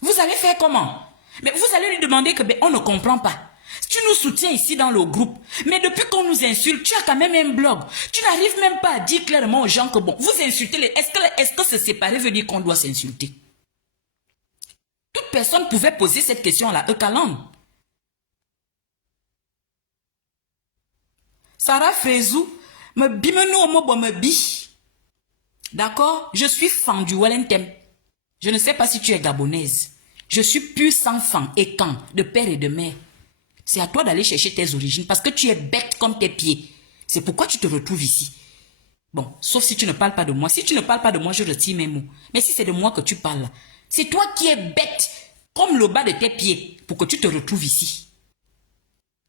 Vous allez faire comment? Mais vous allez lui demander que on ne comprend pas. Tu nous soutiens ici dans le groupe. Mais depuis qu'on nous insulte, tu as quand même un blog. Tu n'arrives même pas à dire clairement aux gens que bon, vous insultez les... Est-ce que se séparer veut dire qu'on doit s'insulter? Toute personne pouvait poser cette question à la Eucaland. Sarah Frézou, me bimenu au mot me bi. D'accord? Je suis fan du Wellington. Je ne sais pas si tu es gabonaise. Je suis pure sans fan et quand, de père et de mère. C'est à toi d'aller chercher tes origines parce que tu es bête comme tes pieds. C'est pourquoi tu te retrouves ici. Bon, sauf si tu ne parles pas de moi. Si tu ne parles pas de moi, je retire mes mots. Mais si c'est de moi que tu parles, c'est toi qui es bête comme le bas de tes pieds pour que tu te retrouves ici.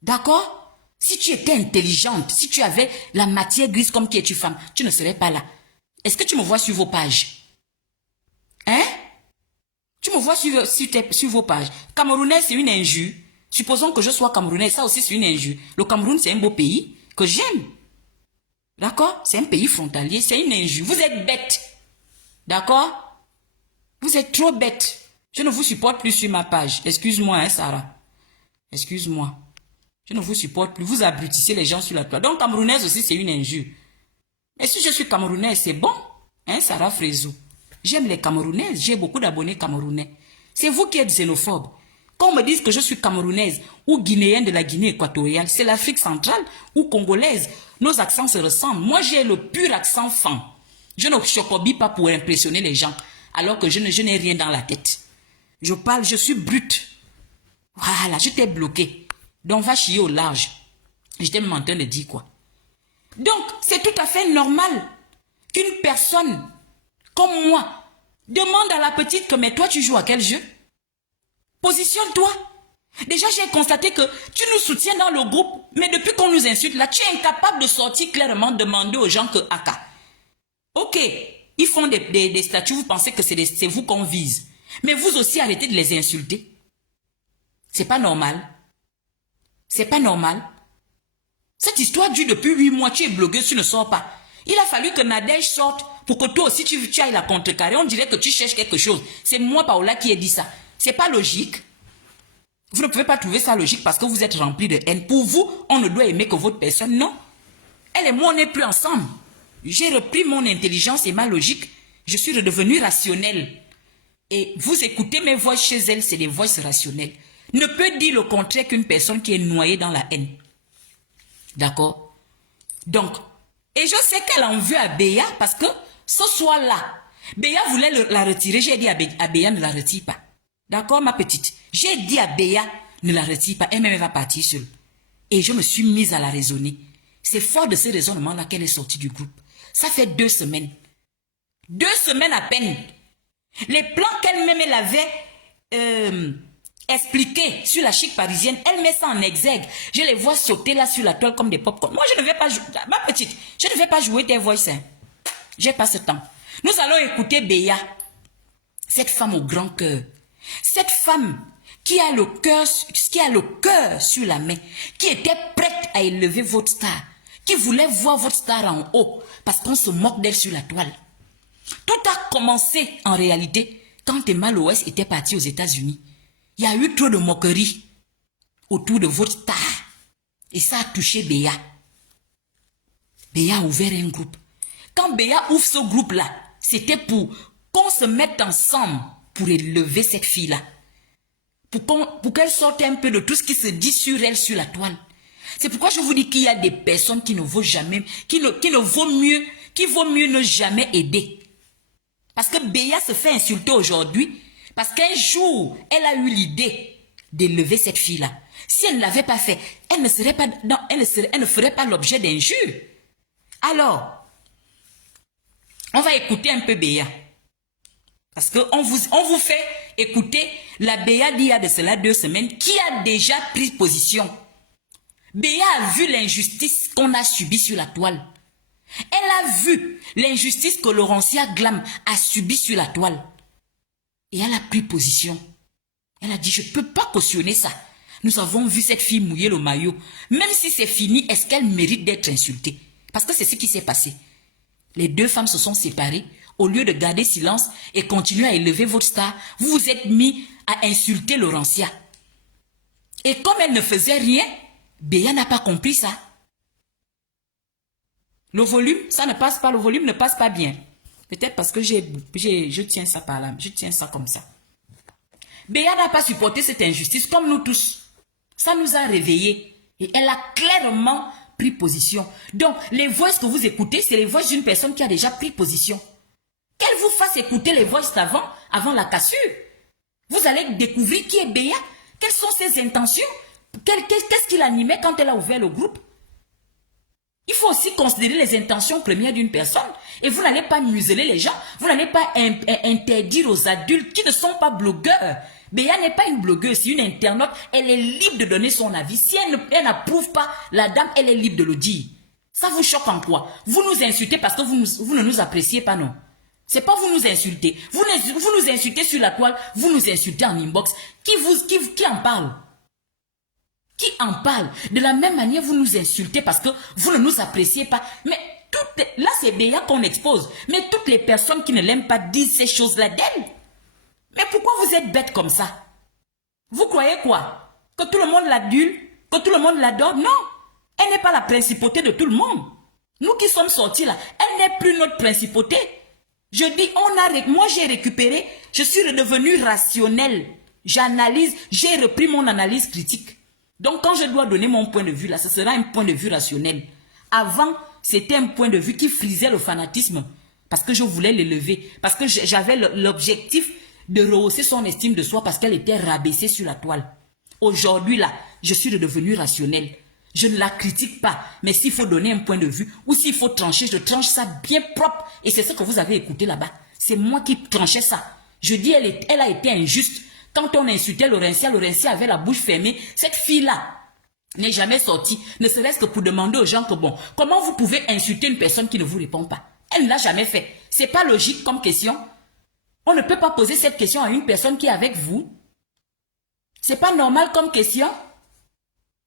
D'accord? Si tu étais intelligente, si tu avais la matière grise comme qui es-tu femme, tu ne serais pas là. Est-ce que tu me vois sur vos pages? Hein? Tu me vois sur vos pages. Camerounais, c'est une injure. Supposons que je sois Camerounais, ça aussi c'est une injure. Le Cameroun, c'est un beau pays que j'aime. D'accord? C'est un pays frontalier, c'est une injure. Vous êtes bête. D'accord? Vous êtes trop bête. Je ne vous supporte plus sur ma page. Excuse-moi, hein, Sarah. Excuse-moi. Je ne vous supporte plus. Vous abrutissez les gens sur la toile. Donc, Camerounaise aussi, c'est une injure. Mais si je suis Camerounaise, c'est bon. Hein, Sarah Frézou? J'aime les Camerounaises. J'ai beaucoup d'abonnés camerounais. C'est vous qui êtes xénophobe. Quand on me dit que je suis camerounaise ou guinéenne de la Guinée équatoriale, c'est l'Afrique centrale ou congolaise. Nos accents se ressemblent. Moi, j'ai le pur accent fan. Je ne chocobie pas pour impressionner les gens, alors que je n'ai rien dans la tête. Je parle, je suis brute. Voilà, je t'ai bloqué. Donc, va chier au large. J'étais même en train de dire quoi? Donc, c'est tout à fait normal qu'une personne comme moi demande à la petite que, mais toi, tu joues à quel jeu? Positionne-toi. Déjà, j'ai constaté que tu nous soutiens dans le groupe, mais depuis qu'on nous insulte, là, tu es incapable de sortir clairement demander aux gens que Aka. Ok, ils font des statuts, vous pensez que c'est vous qu'on vise. Mais vous aussi, arrêtez de les insulter. C'est pas normal. C'est pas normal. Cette histoire dure depuis 8 mois, tu es blogueuse, tu ne sors pas. Il a fallu que Nadège sorte pour que toi aussi tu ailles la contrecarrer. On dirait que tu cherches quelque chose. C'est moi, Paola, qui ai dit ça. C'est pas logique. Vous ne pouvez pas trouver ça logique parce que vous êtes rempli de haine. Pour vous, on ne doit aimer que votre personne. Non. Elle et moi, on n'est plus ensemble. J'ai repris mon intelligence et ma logique. Je suis redevenue rationnelle. Et vous écoutez mes voix chez elle, c'est des voix rationnelles. Ne peut dire le contraire qu'une personne qui est noyée dans la haine. D'accord? Donc, et je sais qu'elle en veut à Béa parce que ce soir-là, Béa voulait la retirer. J'ai dit à Béa, ne la retire pas. D'accord, ma petite? J'ai dit à Béa, ne la retire pas. Elle-même va partir seule. Et je me suis mise à la raisonner. C'est fort de ce raisonnement-là qu'elle est sortie du groupe. Ça fait 2 semaines. 2 semaines à peine. Les plans qu'elle-même elle avait expliqués sur la chic parisienne, elle met ça en exergue. Je les vois sauter là sur la toile comme des pop-corn. Moi, je ne vais pas jouer. Ma petite, je ne vais pas jouer tes voix. Hein. J'ai pas ce temps. Nous allons écouter Béa. Cette femme au grand cœur. Cette femme qui a le cœur sur la main, qui était prête à élever votre star, qui voulait voir votre star en haut, parce qu'on se moque d'elle sur la toile. Tout a commencé en réalité quand Emma Loès était partie aux États-Unis. Il y a eu trop de moqueries autour de votre star. Et ça a touché Béa. Béa a ouvert un groupe. Quand Béa ouvre ce groupe-là, c'était pour qu'on se mette ensemble pour élever cette fille-là. Pour qu'elle sorte un peu de tout ce qui se dit sur elle sur la toile. C'est pourquoi je vous dis qu'il y a des personnes qui ne vaut jamais, qui vaut mieux ne jamais aider. Parce que Béa se fait insulter aujourd'hui. Parce qu'un jour, elle a eu l'idée d'élever cette fille-là. Si elle ne l'avait pas fait, elle ne serait pas, non, elle ne ferait pas l'objet d'injures. Alors, on va écouter un peu Béa. Parce qu'on vous fait écouter la Béa d'il y a de cela 2 semaines qui a déjà pris position. Béa a vu l'injustice qu'on a subie sur la toile. Elle a vu l'injustice que Laurentia Glam a subie sur la toile. Et elle a pris position. Elle a dit, je ne peux pas cautionner ça. Nous avons vu cette fille mouiller le maillot. Même si c'est fini, est-ce qu'elle mérite d'être insultée? Parce que c'est ce qui s'est passé. Les 2 femmes se sont séparées. Au lieu de garder silence et continuer à élever votre star, vous vous êtes mis à insulter Laurentia. Et comme elle ne faisait rien, Béa n'a pas compris ça. Le volume, ça ne passe pas, le volume ne passe pas bien. Peut-être parce que je tiens ça par là, je tiens ça comme ça. Béa n'a pas supporté cette injustice comme nous tous. Ça nous a réveillés. Et elle a clairement pris position. Donc, les voix que vous écoutez, c'est les voix d'une personne qui a déjà pris position. Qu'elle vous fasse écouter les voix avant la cassure. Vous allez découvrir qui est Béa, quelles sont ses intentions, qu'est-ce qui l'animait quand elle a ouvert le groupe. Il faut aussi considérer les intentions premières d'une personne. Et vous n'allez pas museler les gens, vous n'allez pas interdire aux adultes qui ne sont pas blogueurs. Béa n'est pas une blogueuse, c'est une internaute, elle est libre de donner son avis. Si elle n'approuve pas la dame, elle est libre de le dire. Ça vous choque en quoi? Vous nous insultez parce que vous ne nous appréciez pas, non? C'est pas vous nous insultez. Vous nous insultez sur la toile, vous nous insultez en inbox. Qui en parle? Qui en parle? De la même manière, vous nous insultez parce que vous ne nous appréciez pas. Mais là, c'est Béa qu'on expose. Mais toutes les personnes qui ne l'aiment pas disent ces choses-là d'elle. Mais pourquoi vous êtes bête comme ça? Vous croyez quoi? Que tout le monde l'adule? Que tout le monde l'adore? Non. Elle n'est pas la principauté de tout le monde. Nous qui sommes sortis là, elle n'est plus notre principauté. Je dis, moi j'ai récupéré, je suis redevenu rationnel. J'analyse, j'ai repris mon analyse critique. Donc quand je dois donner mon point de vue là, ce sera un point de vue rationnel. Avant, c'était un point de vue qui frisait le fanatisme. Parce que je voulais l'élever. Parce que j'avais l'objectif de rehausser son estime de soi parce qu'elle était rabaissée sur la toile. Aujourd'hui là, je suis redevenu rationnel. Je ne la critique pas, mais s'il faut donner un point de vue ou s'il faut trancher, je tranche ça bien propre. Et c'est ce que vous avez écouté là-bas. C'est moi qui tranchais ça. Je dis, elle a été injuste. Quand on insultait Laurentia avait la bouche fermée. Cette fille-là n'est jamais sortie, ne serait-ce que pour demander aux gens que bon, comment vous pouvez insulter une personne qui ne vous répond pas? Elle ne l'a jamais fait. C'est pas logique comme question. On ne peut pas poser cette question à une personne qui est avec vous. C'est pas normal comme question.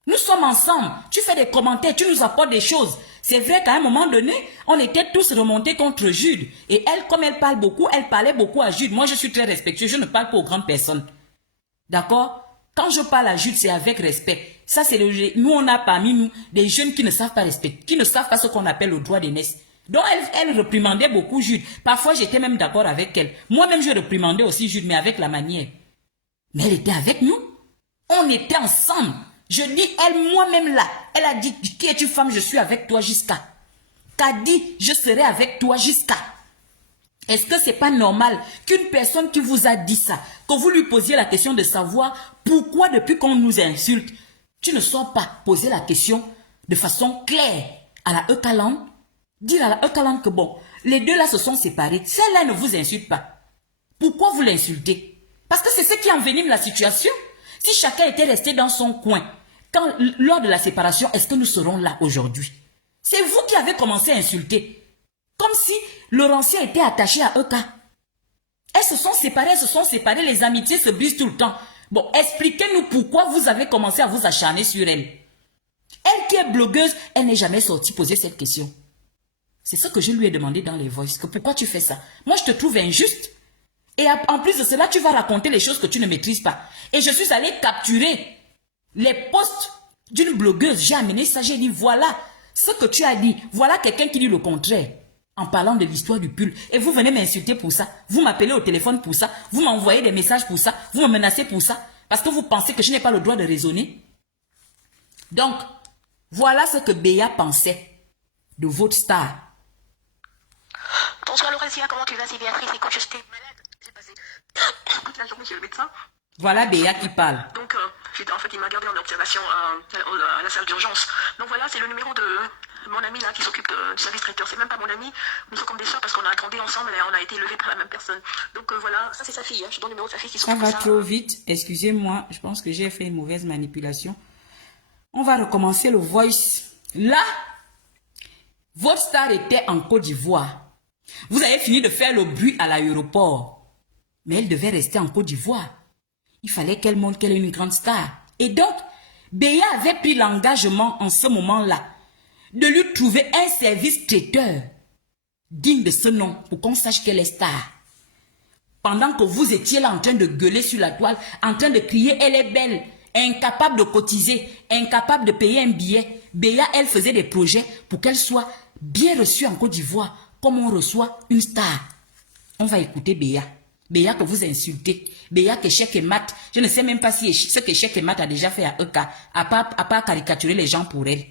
Nous sommes ensemble, tu fais des commentaires, tu nous apportes des choses. C'est vrai qu'à un moment donné, on était tous remontés contre Jude. Et elle, comme elle parle beaucoup, elle parlait beaucoup à Jude. Moi, je suis très respectueux, je ne parle pas aux grandes personnes. D'accord? Quand je parle à Jude, c'est avec respect. Ça, c'est le... Nous, on a parmi nous des jeunes qui ne savent pas respecter, qui ne savent pas ce qu'on appelle le droit d'aînesse. Donc, elle réprimandait beaucoup Jude. Parfois, j'étais même d'accord avec elle. Moi-même, je réprimandais aussi Jude, mais avec la manière. Mais elle était avec nous. On était ensemble. Je dis, elle, moi-même là, elle a dit, qui es-tu femme, je suis avec toi jusqu'à. Qu'a dit, je serai avec toi jusqu'à. Est-ce que c'est pas normal qu'une personne qui vous a dit ça, que vous lui posiez la question de savoir pourquoi depuis qu'on nous insulte, tu ne sors pas poser la question de façon claire à la Eucaland, dire à la Eucaland que bon, les deux là se sont séparés, celle-là ne vous insulte pas. Pourquoi vous l'insultez? Parce que c'est ce qui envenime la situation. Si chacun était resté dans son coin, lors de la séparation, est-ce que nous serons là aujourd'hui? C'est vous qui avez commencé à insulter. Comme si Laurentia était attachée à Euka. Elles se sont séparées, les amitiés se brisent tout le temps. Bon, expliquez-nous pourquoi vous avez commencé à vous acharner sur elle. Elle qui est blogueuse, elle n'est jamais sortie poser cette question. C'est ce que je lui ai demandé dans les voices, que pourquoi tu fais ça? Moi, je te trouve injuste. Et en plus de cela, tu vas raconter les choses que tu ne maîtrises pas. Et je suis allée capturer les posts d'une blogueuse. J'ai amené ça, j'ai dit, voilà ce que tu as dit. Voilà quelqu'un qui dit le contraire. En parlant de l'histoire du pull. Et vous venez m'insulter pour ça. Vous m'appelez au téléphone pour ça. Vous m'envoyez des messages pour ça. Vous me menacez pour ça. Parce que vous pensez que je n'ai pas le droit de raisonner. Donc, voilà ce que Béa pensait de votre star. Bonsoir Laura. Razia, comment tu vas? C'est Béatrice, écoute, je t'ai malade. J'ai passé toute la journée chez le médecin. Voilà Béa qui parle. Donc, en fait, il m'a gardé en observation à la salle d'urgence. Donc voilà, c'est le numéro de mon ami là qui s'occupe du service traiteur. C'est même pas mon ami, nous sommes comme des soeurs parce qu'on a grandi ensemble et on a été élevés par la même personne. Donc voilà, ça c'est sa fille. Hein. Je donne le numéro de sa fille qui Ça s'occupe de va ça. trop vite. Excusez-moi, je pense que j'ai fait une mauvaise manipulation. On va recommencer le voice. Là, votre star était en Côte d'Ivoire. Vous avez fini de faire le bruit à l'aéroport. Mais elle devait rester en Côte d'Ivoire. Il fallait qu'elle montre qu'elle est une grande star. Et donc, Béa avait pris l'engagement en ce moment-là de lui trouver un service traiteur digne de ce nom pour qu'on sache qu'elle est star. Pendant que vous étiez là en train de gueuler sur la toile, en train de crier « elle est belle », incapable de cotiser, incapable de payer un billet, Béa, elle faisait des projets pour qu'elle soit bien reçue en Côte d'Ivoire, comme on reçoit une star. On va écouter Béa. Béa que vous insultez. Béa que Cheikh et Mat, je ne sais même pas si ce que Cheikh et Mat a déjà fait à Eka, à part caricaturer les gens pour elle.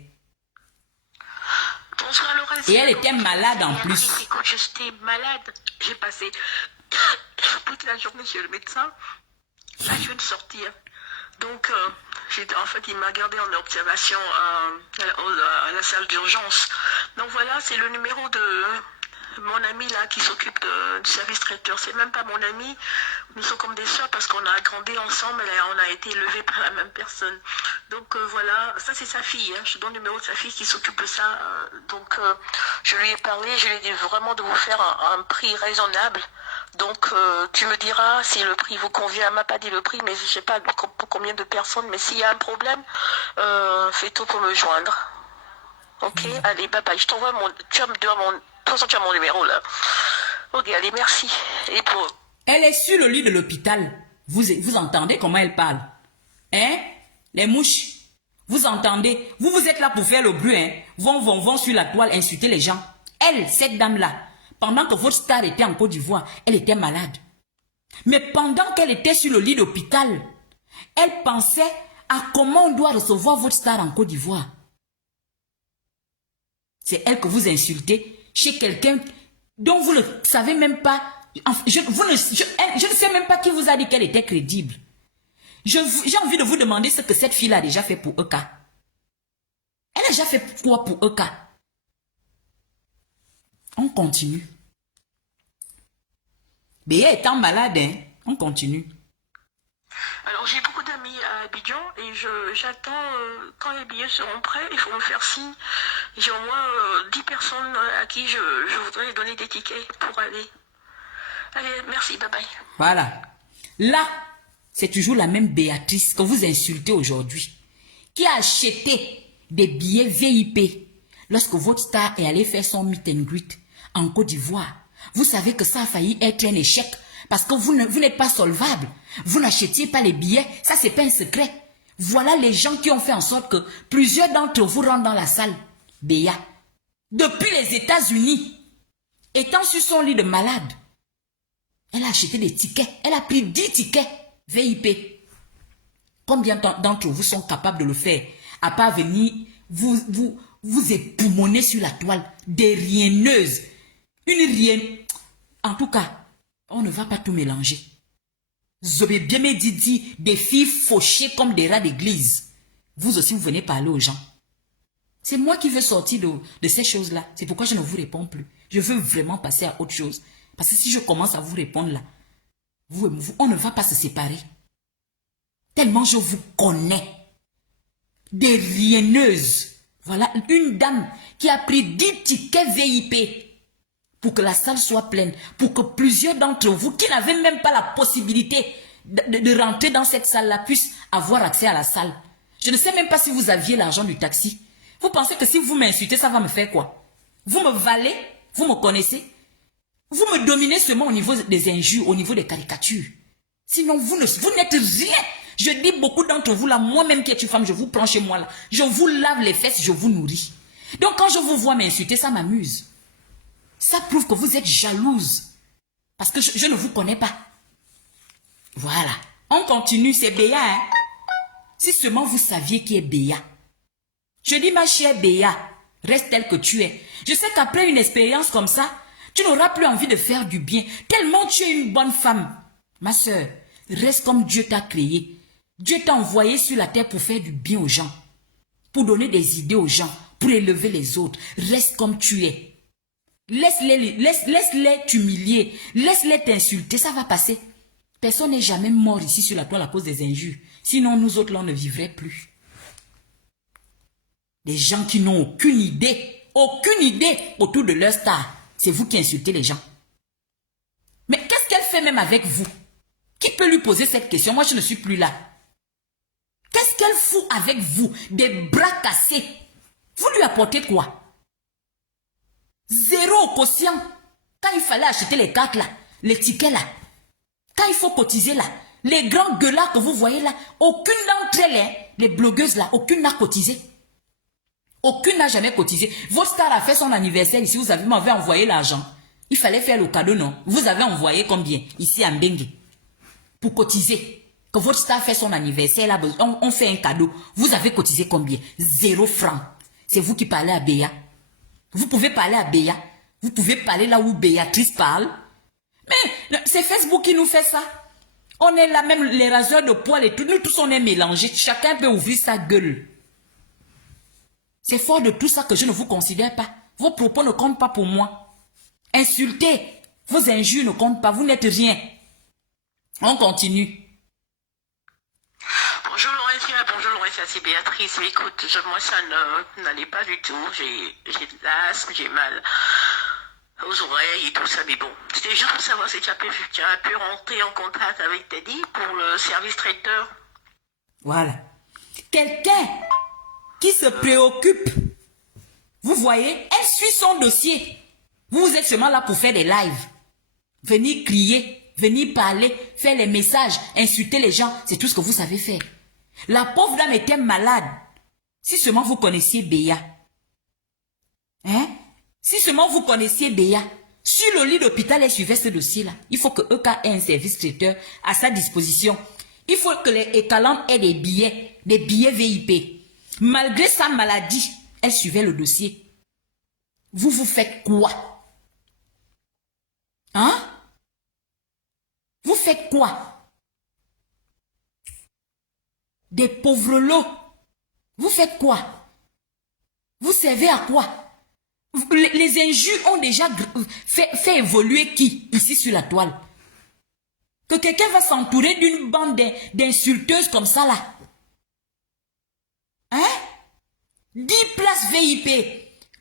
Bonsoir Laurence. Et elle était malade en plus. Écoute, j'étais malade. J'ai passé toute la journée chez le médecin. Là, je viens de sortir. Donc, en fait, il m'a gardé en observation à la salle d'urgence. Donc voilà, c'est le numéro de mon ami là qui s'occupe du service traiteur. C'est même pas mon ami. Nous sommes comme des soeurs parce qu'on a grandi ensemble et on a été élevés par la même personne. Donc voilà, ça c'est sa fille. Hein. Je donne le numéro de sa fille qui s'occupe de ça. Donc je lui ai parlé, je lui ai dit vraiment de vous faire un prix raisonnable. Donc tu me diras si le prix vous convient. Elle m'a pas dit le prix, mais je sais pas pour combien de personnes. Mais s'il y a un problème, fais tout pour me joindre. Ok, allez, bye bye. Je t'envoie mon... Tu as mon numéro là. Ok, allez, merci. Et pour... Elle est sur le lit de l'hôpital. Vous entendez comment elle parle? Hein? Les mouches. Vous entendez? Vous êtes là pour faire le bruit, hein? Vont sur la toile insulter les gens. Elle, cette dame-là, pendant que votre star était en Côte d'Ivoire, elle était malade. Mais pendant qu'elle était sur le lit d'hôpital, elle pensait à comment on doit recevoir votre star en Côte d'Ivoire. C'est elle que vous insultez chez quelqu'un dont vous ne savez même pas. Je ne sais même pas qui vous a dit qu'elle était crédible. J'ai envie de vous demander ce que cette fille a déjà fait pour Eka. Elle a déjà fait quoi pour Eka? On continue. Béa étant malade, hein? On continue. Alors j'ai beaucoup d'amis à Abidjan et j'attends quand les billets seront prêts, il faut me faire signe. J'ai au moins 10 personnes à qui je voudrais donner des tickets pour aller. Allez, merci, bye bye. Voilà. Là, c'est toujours la même Béatrice que vous insultez aujourd'hui, qui a acheté des billets VIP lorsque votre star est allé faire son meet and greet en Côte d'Ivoire. Vous savez que ça a failli être un échec parce que vous n'êtes pas solvable. Vous n'achetiez pas les billets, ça c'est pas un secret. Voilà les gens qui ont fait en sorte que plusieurs d'entre vous rentrent dans la salle. Béa, depuis les États-Unis, étant sur son lit de malade, elle a acheté des tickets. Elle a pris 10 tickets VIP. Combien d'entre vous sont capables de le faire? À part venir vous époumoner sur la toile. Des rienneuses. Une rienne. En tout cas, on ne va pas tout mélanger. Zobé bien Didi, des filles fauchées comme des rats d'église. Vous aussi, vous venez parler aux gens. C'est moi qui veux sortir de ces choses-là. C'est pourquoi je ne vous réponds plus. Je veux vraiment passer à autre chose. Parce que si je commence à vous répondre là, on ne va pas se séparer. Tellement je vous connais. Des rienneuses. Voilà une dame qui a pris 10 tickets VIP pour que la salle soit pleine. Pour que plusieurs d'entre vous qui n'avaient même pas la possibilité de rentrer dans cette salle-là puissent avoir accès à la salle. Je ne sais même pas si vous aviez l'argent du taxi. Vous pensez que si vous m'insultez, ça va me faire quoi? Vous me valez? Vous me connaissez? Vous me dominez seulement au niveau des injures, au niveau des caricatures. Sinon, vous n'êtes rien. Je dis beaucoup d'entre vous là, moi-même qui est une femme, je vous prends chez moi là. Je vous lave les fesses, je vous nourris. Donc quand je vous vois m'insulter, ça m'amuse. Ça prouve que vous êtes jalouse. Parce que je ne vous connais pas. Voilà. On continue, c'est Béa. Hein? Si seulement vous saviez qui est Béa. Je dis ma chère Béa, reste telle que tu es. Je sais qu'après une expérience comme ça, Tu n'auras plus envie de faire du bien. Tellement tu es une bonne femme. Ma soeur, reste comme Dieu t'a créé. Dieu t'a envoyé sur la terre pour faire du bien aux gens. Pour donner des idées aux gens. Pour élever les autres. Reste comme tu es. Laisse-les t'humilier. Laisse-les t'insulter. Ça va passer. Personne n'est jamais mort ici sur la toile à cause des injures. Sinon, nous autres, là, on ne vivrait plus. Des gens qui n'ont aucune idée autour de leur star. C'est vous qui insultez les gens. Mais qu'est-ce qu'elle fait même avec vous? Qui peut lui poser cette question? Moi, je ne suis plus là. Qu'est-ce qu'elle fout avec vous? Des bras cassés. Vous lui apportez quoi? Zéro au quotient. Quand il fallait acheter les cartes là, les tickets là, quand il faut cotiser là, les grands gueulards que vous voyez là, aucune d'entre elles, hein, les blogueuses là, aucune n'a cotisé. Aucune n'a jamais cotisé. Votre star a fait son anniversaire ici, vous m'avez envoyé l'argent. Il fallait faire le cadeau, non? Vous avez envoyé combien? Ici à Mbengue. Pour cotiser. Que votre star fait son anniversaire, là, on fait un cadeau. Vous avez cotisé combien? 0 francs. C'est vous qui parlez à Béa. Vous pouvez parler à Béa. Vous pouvez parler là où Béatrice parle. Mais c'est Facebook qui nous fait ça. On est là, même les raseurs de poils et tout. Nous tous, on est mélangés. Chacun peut ouvrir sa gueule. C'est fort de tout ça que je ne vous considère pas. Vos propos ne comptent pas pour moi. Insulter, vos injures ne comptent pas. Vous n'êtes rien. On continue. Bonjour Laurentia, bonjour Laurentia, c'est Béatrice. Écoute, moi ça n'allait pas du tout. J'ai de l'asthme, j'ai mal aux oreilles et tout ça, mais bon. C'était juste pour savoir si tu as pu rentrer en contact avec Teddy pour le service traiteur. Voilà. Quelqu'un qui se préoccupe. Vous voyez, elle suit son dossier. Vous êtes seulement là pour faire des lives. Venir crier, venir parler, faire les messages, insulter les gens. C'est tout ce que vous savez faire. La pauvre dame était malade. Si seulement vous connaissiez Béa. Hein? Si seulement vous connaissiez Béa. Sur le lit d'hôpital, elle suivait ce dossier-là. Il faut que EK ait un service traiteur à sa disposition. Il faut que les Ekalam aient des billets VIP. Malgré sa maladie, elle suivait le dossier. Vous faites quoi? Hein? Vous faites quoi? Des pauvres lots. Vous faites quoi? Vous servez à quoi? Les injures ont déjà fait évoluer qui ici sur la toile? Que quelqu'un va s'entourer d'une bande d'insulteuses comme ça là? Hein? 10 places VIP.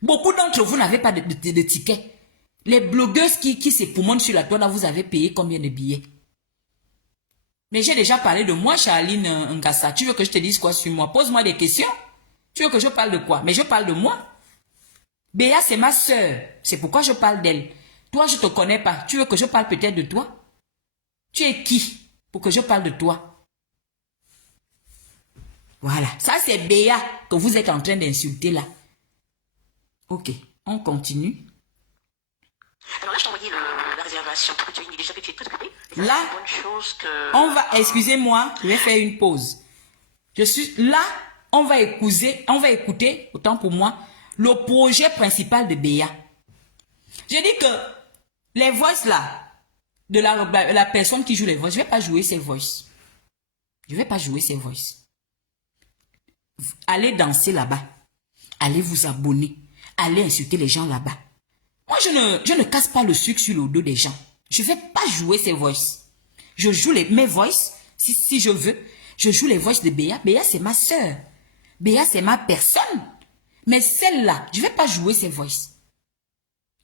Beaucoup d'entre vous n'avez pas de tickets. Les blogueuses qui s'époumonent sur la toile là, vous avez payé combien de billets? Mais j'ai déjà parlé de moi, Charline Ngassa. Tu veux que je te dise quoi sur moi? Pose-moi des questions. Tu veux que je parle de quoi? Mais je parle de moi. Béa, c'est ma soeur. C'est pourquoi je parle d'elle. Toi, je ne te connais pas. Tu veux que je parle peut-être de toi? Tu es qui pour que je parle de toi? Voilà. Ça, c'est Béa que vous êtes en train d'insulter là. Ok. On continue. Alors là, je t'ai envoyé la réservation pour que tu aies une idée déjà que tu es tout occupé. Là, on va, excusez-moi, je vais faire une pause. Je suis là, on va écouter, autant pour moi, le projet principal de Béa. J'ai dit que les voices là, de la personne qui joue les voices, je ne vais pas jouer ses voices. Je ne vais pas jouer ses voices. Allez danser là-bas. Allez vous abonner. Allez insulter les gens là-bas. Moi, je ne casse pas le sucre sur le dos des gens. Je ne vais pas jouer ces voices. Je joue mes voices, si je veux. Je joue les voices de Béa. Béa, c'est ma soeur. Béa, c'est ma personne. Mais celle-là, je ne vais pas jouer ses voices.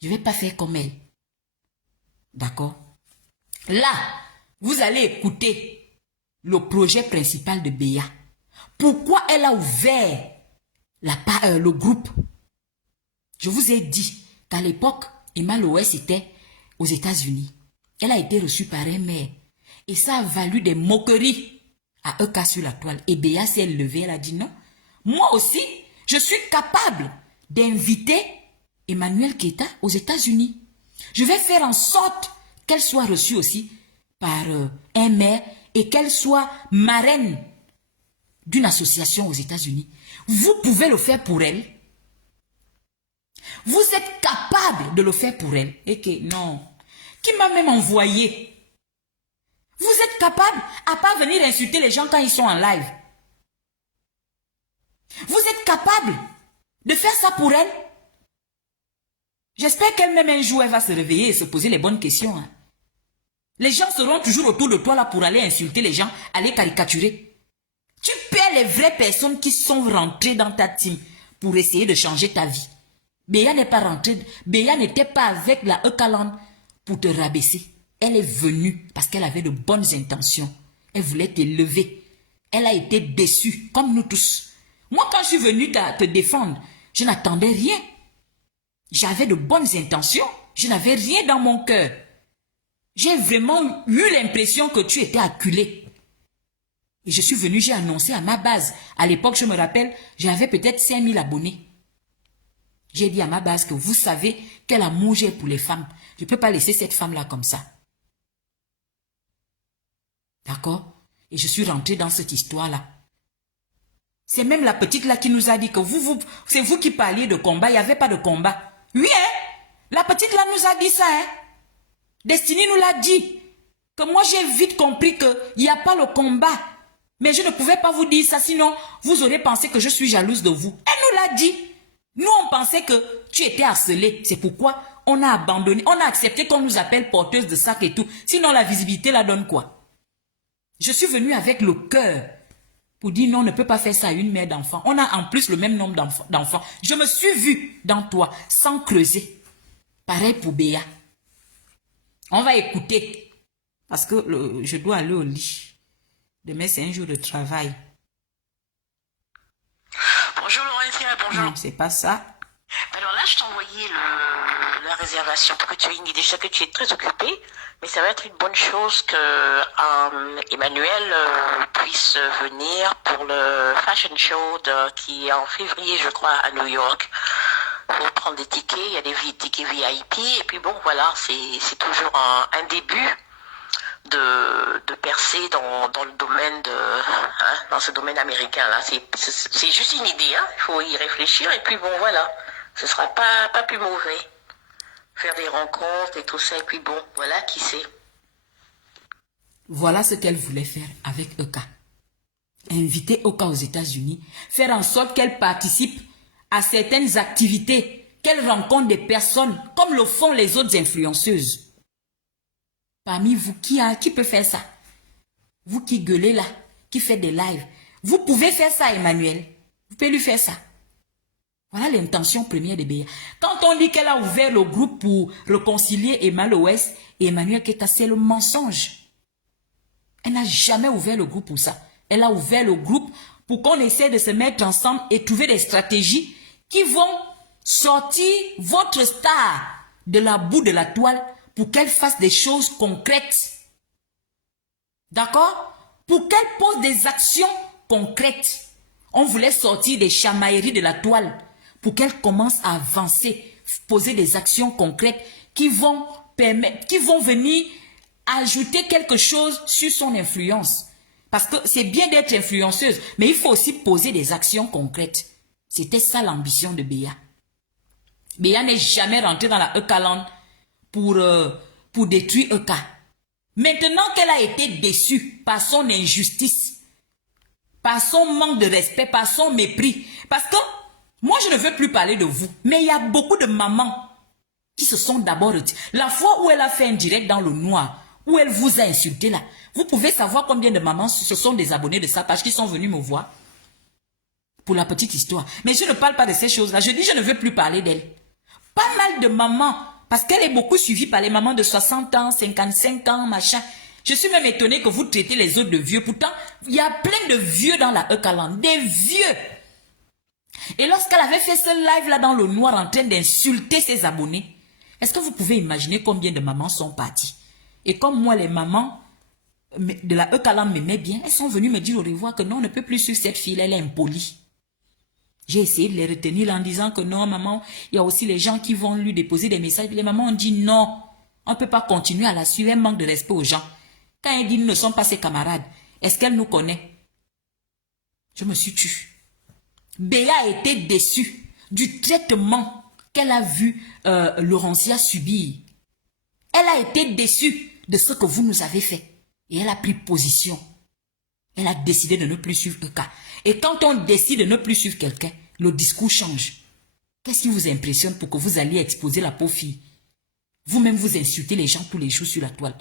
Je ne vais pas faire comme elle. D'accord? Là, vous allez écouter le projet principal de Béa. Pourquoi elle a ouvert le groupe? Je vous ai dit qu'à l'époque, Emma Loès était aux États-Unis. Elle a été reçue par un maire. Et ça a valu des moqueries à EK sur la toile. Et Béa s'est levée, elle a dit non. Moi aussi, je suis capable d'inviter Emmanuel Keita aux États-Unis. Je vais faire en sorte qu'elle soit reçue aussi par un maire et qu'elle soit marraine d'une association aux États-Unis. Vous pouvez le faire pour elle. Vous êtes capable de le faire pour elle. Et que non. Qui m'a même envoyé. Vous êtes capable à pas venir insulter les gens quand ils sont en live. Vous êtes capable de faire ça pour elle. J'espère qu'elle-même un jour, elle va se réveiller et se poser les bonnes questions. Hein. Les gens seront toujours autour de toi là pour aller insulter les gens, aller caricaturer. Tu perds les vraies personnes qui sont rentrées dans ta team pour essayer de changer ta vie. Béa n'est pas rentrée, Béa n'était pas avec la Eucaland pour te rabaisser. Elle est venue parce qu'elle avait de bonnes intentions. Elle voulait t'élever. Elle a été déçue, comme nous tous. Moi, quand je suis venue te défendre, je n'attendais rien. J'avais de bonnes intentions. Je n'avais rien dans mon cœur. J'ai vraiment eu l'impression que tu étais acculé. Et je suis venue, j'ai annoncé à ma base. À l'époque, je me rappelle, j'avais peut-être 5000 abonnés. J'ai dit à ma base que vous savez quel amour j'ai pour les femmes. Je ne peux pas laisser cette femme-là comme ça. D'accord? Et je suis rentrée dans cette histoire-là. C'est même la petite là qui nous a dit que c'est vous qui parliez de combat. Il n'y avait pas de combat. Oui, hein? La petite là nous a dit ça, hein? Destiny nous l'a dit. Que moi j'ai vite compris qu'il n'y a pas le combat. Mais je ne pouvais pas vous dire ça, sinon vous aurez pensé que je suis jalouse de vous. Elle nous l'a dit. Nous on pensait que tu étais harcelée. C'est pourquoi on a abandonné, on a accepté qu'on nous appelle porteuse de sac et tout. Sinon la visibilité la donne quoi? Je suis venue avec le cœur pour dire non, on ne peut pas faire ça à une mère d'enfant. On a en plus le même nombre d'enfants. Je me suis vue dans toi sans creuser. Pareil pour Béa. On va écouter. Parce que je dois aller au lit. Demain, c'est un jour de travail. Bonjour Laurentia, bonjour. Non, c'est pas ça. Alors là, je t'ai envoyé la réservation pour que tu aies une idée. Je sais que tu es très occupée, mais ça va être une bonne chose que Emmanuel puisse venir pour le fashion show qui est en février, je crois, à New York. Pour prendre des tickets, il y a des tickets VIP, et puis bon, voilà, c'est toujours un début de percer dans le domaine dans ce domaine américain là. C'est juste une idée, hein. Il faut y réfléchir, et puis bon, voilà, ce sera pas plus mauvais. Faire des rencontres et tout ça, et puis bon, voilà, qui sait. Voilà ce qu'elle voulait faire avec Eka. Inviter Eka aux États-Unis, faire en sorte qu'elle participe à certaines activités, qu'elle rencontre des personnes comme le font les autres influenceuses. Parmi vous, qui peut faire ça? Vous qui gueulez là, qui faites des lives, vous pouvez faire ça, Emmanuel. Vous pouvez lui faire ça. Voilà l'intention première de Béa. Quand on dit qu'elle a ouvert le groupe pour réconcilier Emma Loès et Emmanuel Keta, c'est le mensonge. Elle n'a jamais ouvert le groupe pour ça. Elle a ouvert le groupe pour qu'on essaie de se mettre ensemble et trouver des stratégies qui vont sortir votre star de la boue de la toile pour qu'elle fasse des choses concrètes. D'accord? Pour qu'elle pose des actions concrètes. On voulait sortir des chamailleries de la toile pour qu'elle commence à avancer, poser des actions concrètes qui vont venir ajouter quelque chose sur son influence. Parce que c'est bien d'être influenceuse, mais il faut aussi poser des actions concrètes. C'était ça l'ambition de Béa. Béa n'est jamais rentrée dans la Eucaland pour détruire Eka. Maintenant qu'elle a été déçue par son injustice, par son manque de respect, par son mépris, parce que moi je ne veux plus parler de vous, mais il y a beaucoup de mamans qui se sont d'abord retirées. La fois où elle a fait un direct dans le noir, où elle vous a insulté là, vous pouvez savoir combien de mamans se sont des abonnés de sa page qui sont venus me voir. Pour la petite histoire. Mais je ne parle pas de ces choses-là. Je dis je ne veux plus parler d'elle. Pas mal de mamans, parce qu'elle est beaucoup suivie par les mamans de 60 ans, 55 ans, machin. Je suis même étonnée que vous traitez les autres de vieux. Pourtant, il y a plein de vieux dans la Eucaland. Des vieux. Et lorsqu'elle avait fait ce live-là dans le noir en train d'insulter ses abonnés, est-ce que vous pouvez imaginer combien de mamans sont parties? Et comme moi, les mamans de la Eucaland m'aimaient bien, elles sont venues me dire au revoir que non, on ne peut plus suivre cette fille, elle est impolie. J'ai essayé de les retenir en disant que non, maman, il y a aussi les gens qui vont lui déposer des messages. Les mamans ont dit non, on ne peut pas continuer à la suivre, elle manque de respect aux gens. Quand elle dit nous ne sommes pas ses camarades, est-ce qu'elle nous connaît? Je me suis tue. Béa a été déçue du traitement qu'elle a vu Laurentia subir. Elle a été déçue de ce que vous nous avez fait. Et elle a pris position. Elle a décidé de ne plus suivre un cas. Et quand on décide de ne plus suivre quelqu'un, le discours change. Qu'est-ce qui vous impressionne pour que vous alliez exposer la pauvre fille? Vous-même, vous insultez les gens tous les jours sur la toile.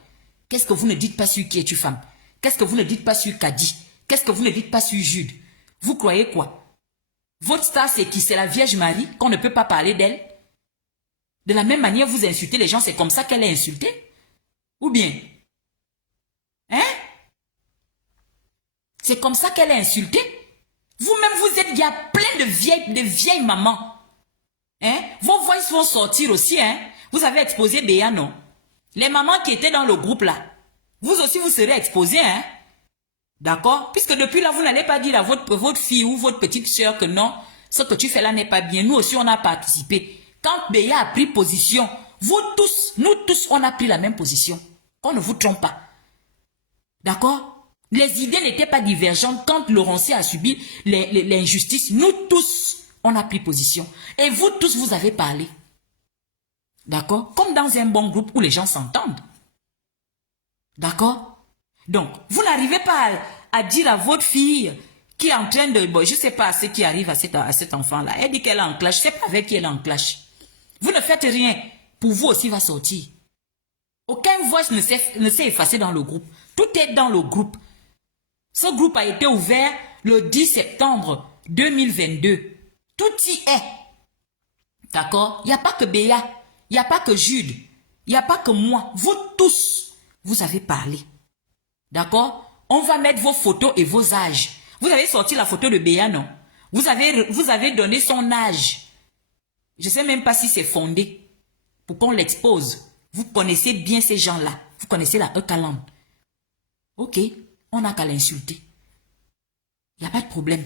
Qu'est-ce que vous ne dites pas sur qui es-tu femme? Qu'est-ce que vous ne dites pas sur Kadi? Qu'est-ce que vous ne dites pas sur Jude? Vous croyez quoi? Votre star, c'est qui? C'est la Vierge Marie, qu'on ne peut pas parler d'elle? De la même manière, vous insultez les gens, c'est comme ça qu'elle est insultée? Ou bien? Hein? C'est comme ça qu'elle est insultée? Vous-même, vous êtes, il y a plein de vieilles mamans. Hein? Vos voix vont sortir aussi, hein? Vous avez exposé Béa, non? Les mamans qui étaient dans le groupe là, vous aussi vous serez exposés, hein? D'accord? Puisque depuis là, vous n'allez pas dire à votre fille ou votre petite soeur que non, ce que tu fais là n'est pas bien. Nous aussi, on a participé. Quand Béa a pris position, vous tous, nous tous, on a pris la même position. Qu'on ne vous trompe pas. D'accord? Les idées n'étaient pas divergentes quand Laurentia a subi l'injustice. Nous tous, on a pris position. Et vous tous, vous avez parlé. D'accord? Comme dans un bon groupe où les gens s'entendent. D'accord? Donc, vous n'arrivez pas à dire à votre fille qui est en train de... Bon, je ne sais pas ce qui arrive à cet enfant-là. Elle dit qu'elle est en clash. Je ne sais pas avec qui elle est en clash. Vous ne faites rien. Pour vous aussi, va sortir. Aucun voice ne s'est effacé dans le groupe. Tout est dans le groupe. Ce groupe a été ouvert le 10 septembre 2022. Tout y est. D'accord? Il n'y a pas que Béa. Il n'y a pas que Jude. Il n'y a pas que moi. Vous tous, vous avez parlé. D'accord? On va mettre vos photos et vos âges. Vous avez sorti la photo de Béa, non? Vous avez donné son âge. Je ne sais même pas si c'est fondé pour qu'on l'expose. Vous connaissez bien ces gens-là. Vous connaissez la Eucaland. Ok, on n'a qu'à l'insulter. Il n'y a pas de problème.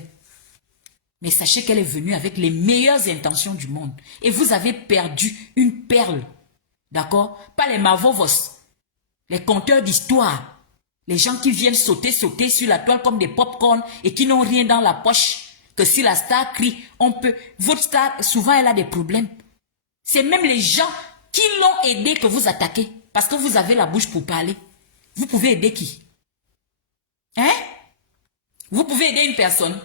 Mais sachez qu'elle est venue avec les meilleures intentions du monde. Et vous avez perdu une perle. D'accord? Pas les Mavovos. Les conteurs d'histoire. Les gens qui viennent sauter sur la toile comme des pop-corn et qui n'ont rien dans la poche. Que si la star crie, on peut... Votre star, souvent, elle a des problèmes. C'est même les gens qui l'ont aidé que vous attaquez. Parce que vous avez la bouche pour parler. Vous pouvez aider qui? Hein? Vous pouvez aider une personne.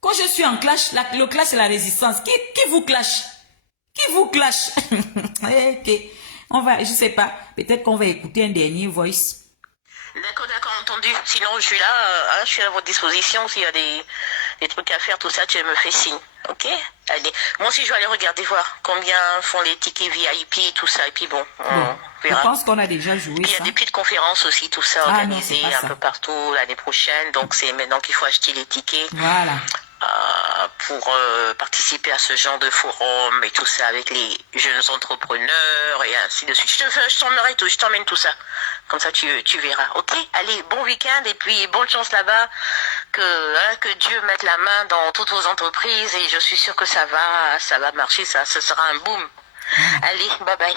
Quand je suis en clash, le clash c'est la résistance. Qui vous clash? Qui vous clash? Ok. On va, je sais pas. Peut-être qu'on va écouter un dernier voice. D'accord, entendu. Sinon, je suis là, je suis à votre disposition. S'il y a des trucs à faire, tout ça, tu me fais signe. Ok? Allez. Moi aussi, je vais aller regarder, voir combien font les tickets VIP, tout ça. Et puis bon, on verra. Je pense qu'on a déjà joué ça. Il y a des petites conférences aussi, tout ça, organisées un peu partout l'année prochaine. Donc, c'est maintenant qu'il faut acheter les tickets. Voilà. Pour participer à ce genre de forum et tout ça avec les jeunes entrepreneurs et ainsi de suite. Je t'emmène tout ça. Comme ça, tu verras. Ok? Allez, bon week-end et puis bonne chance là-bas. Que Dieu mette la main dans toutes vos entreprises et je suis sûre que ça va marcher. Ce sera un boom. Allez, bye bye.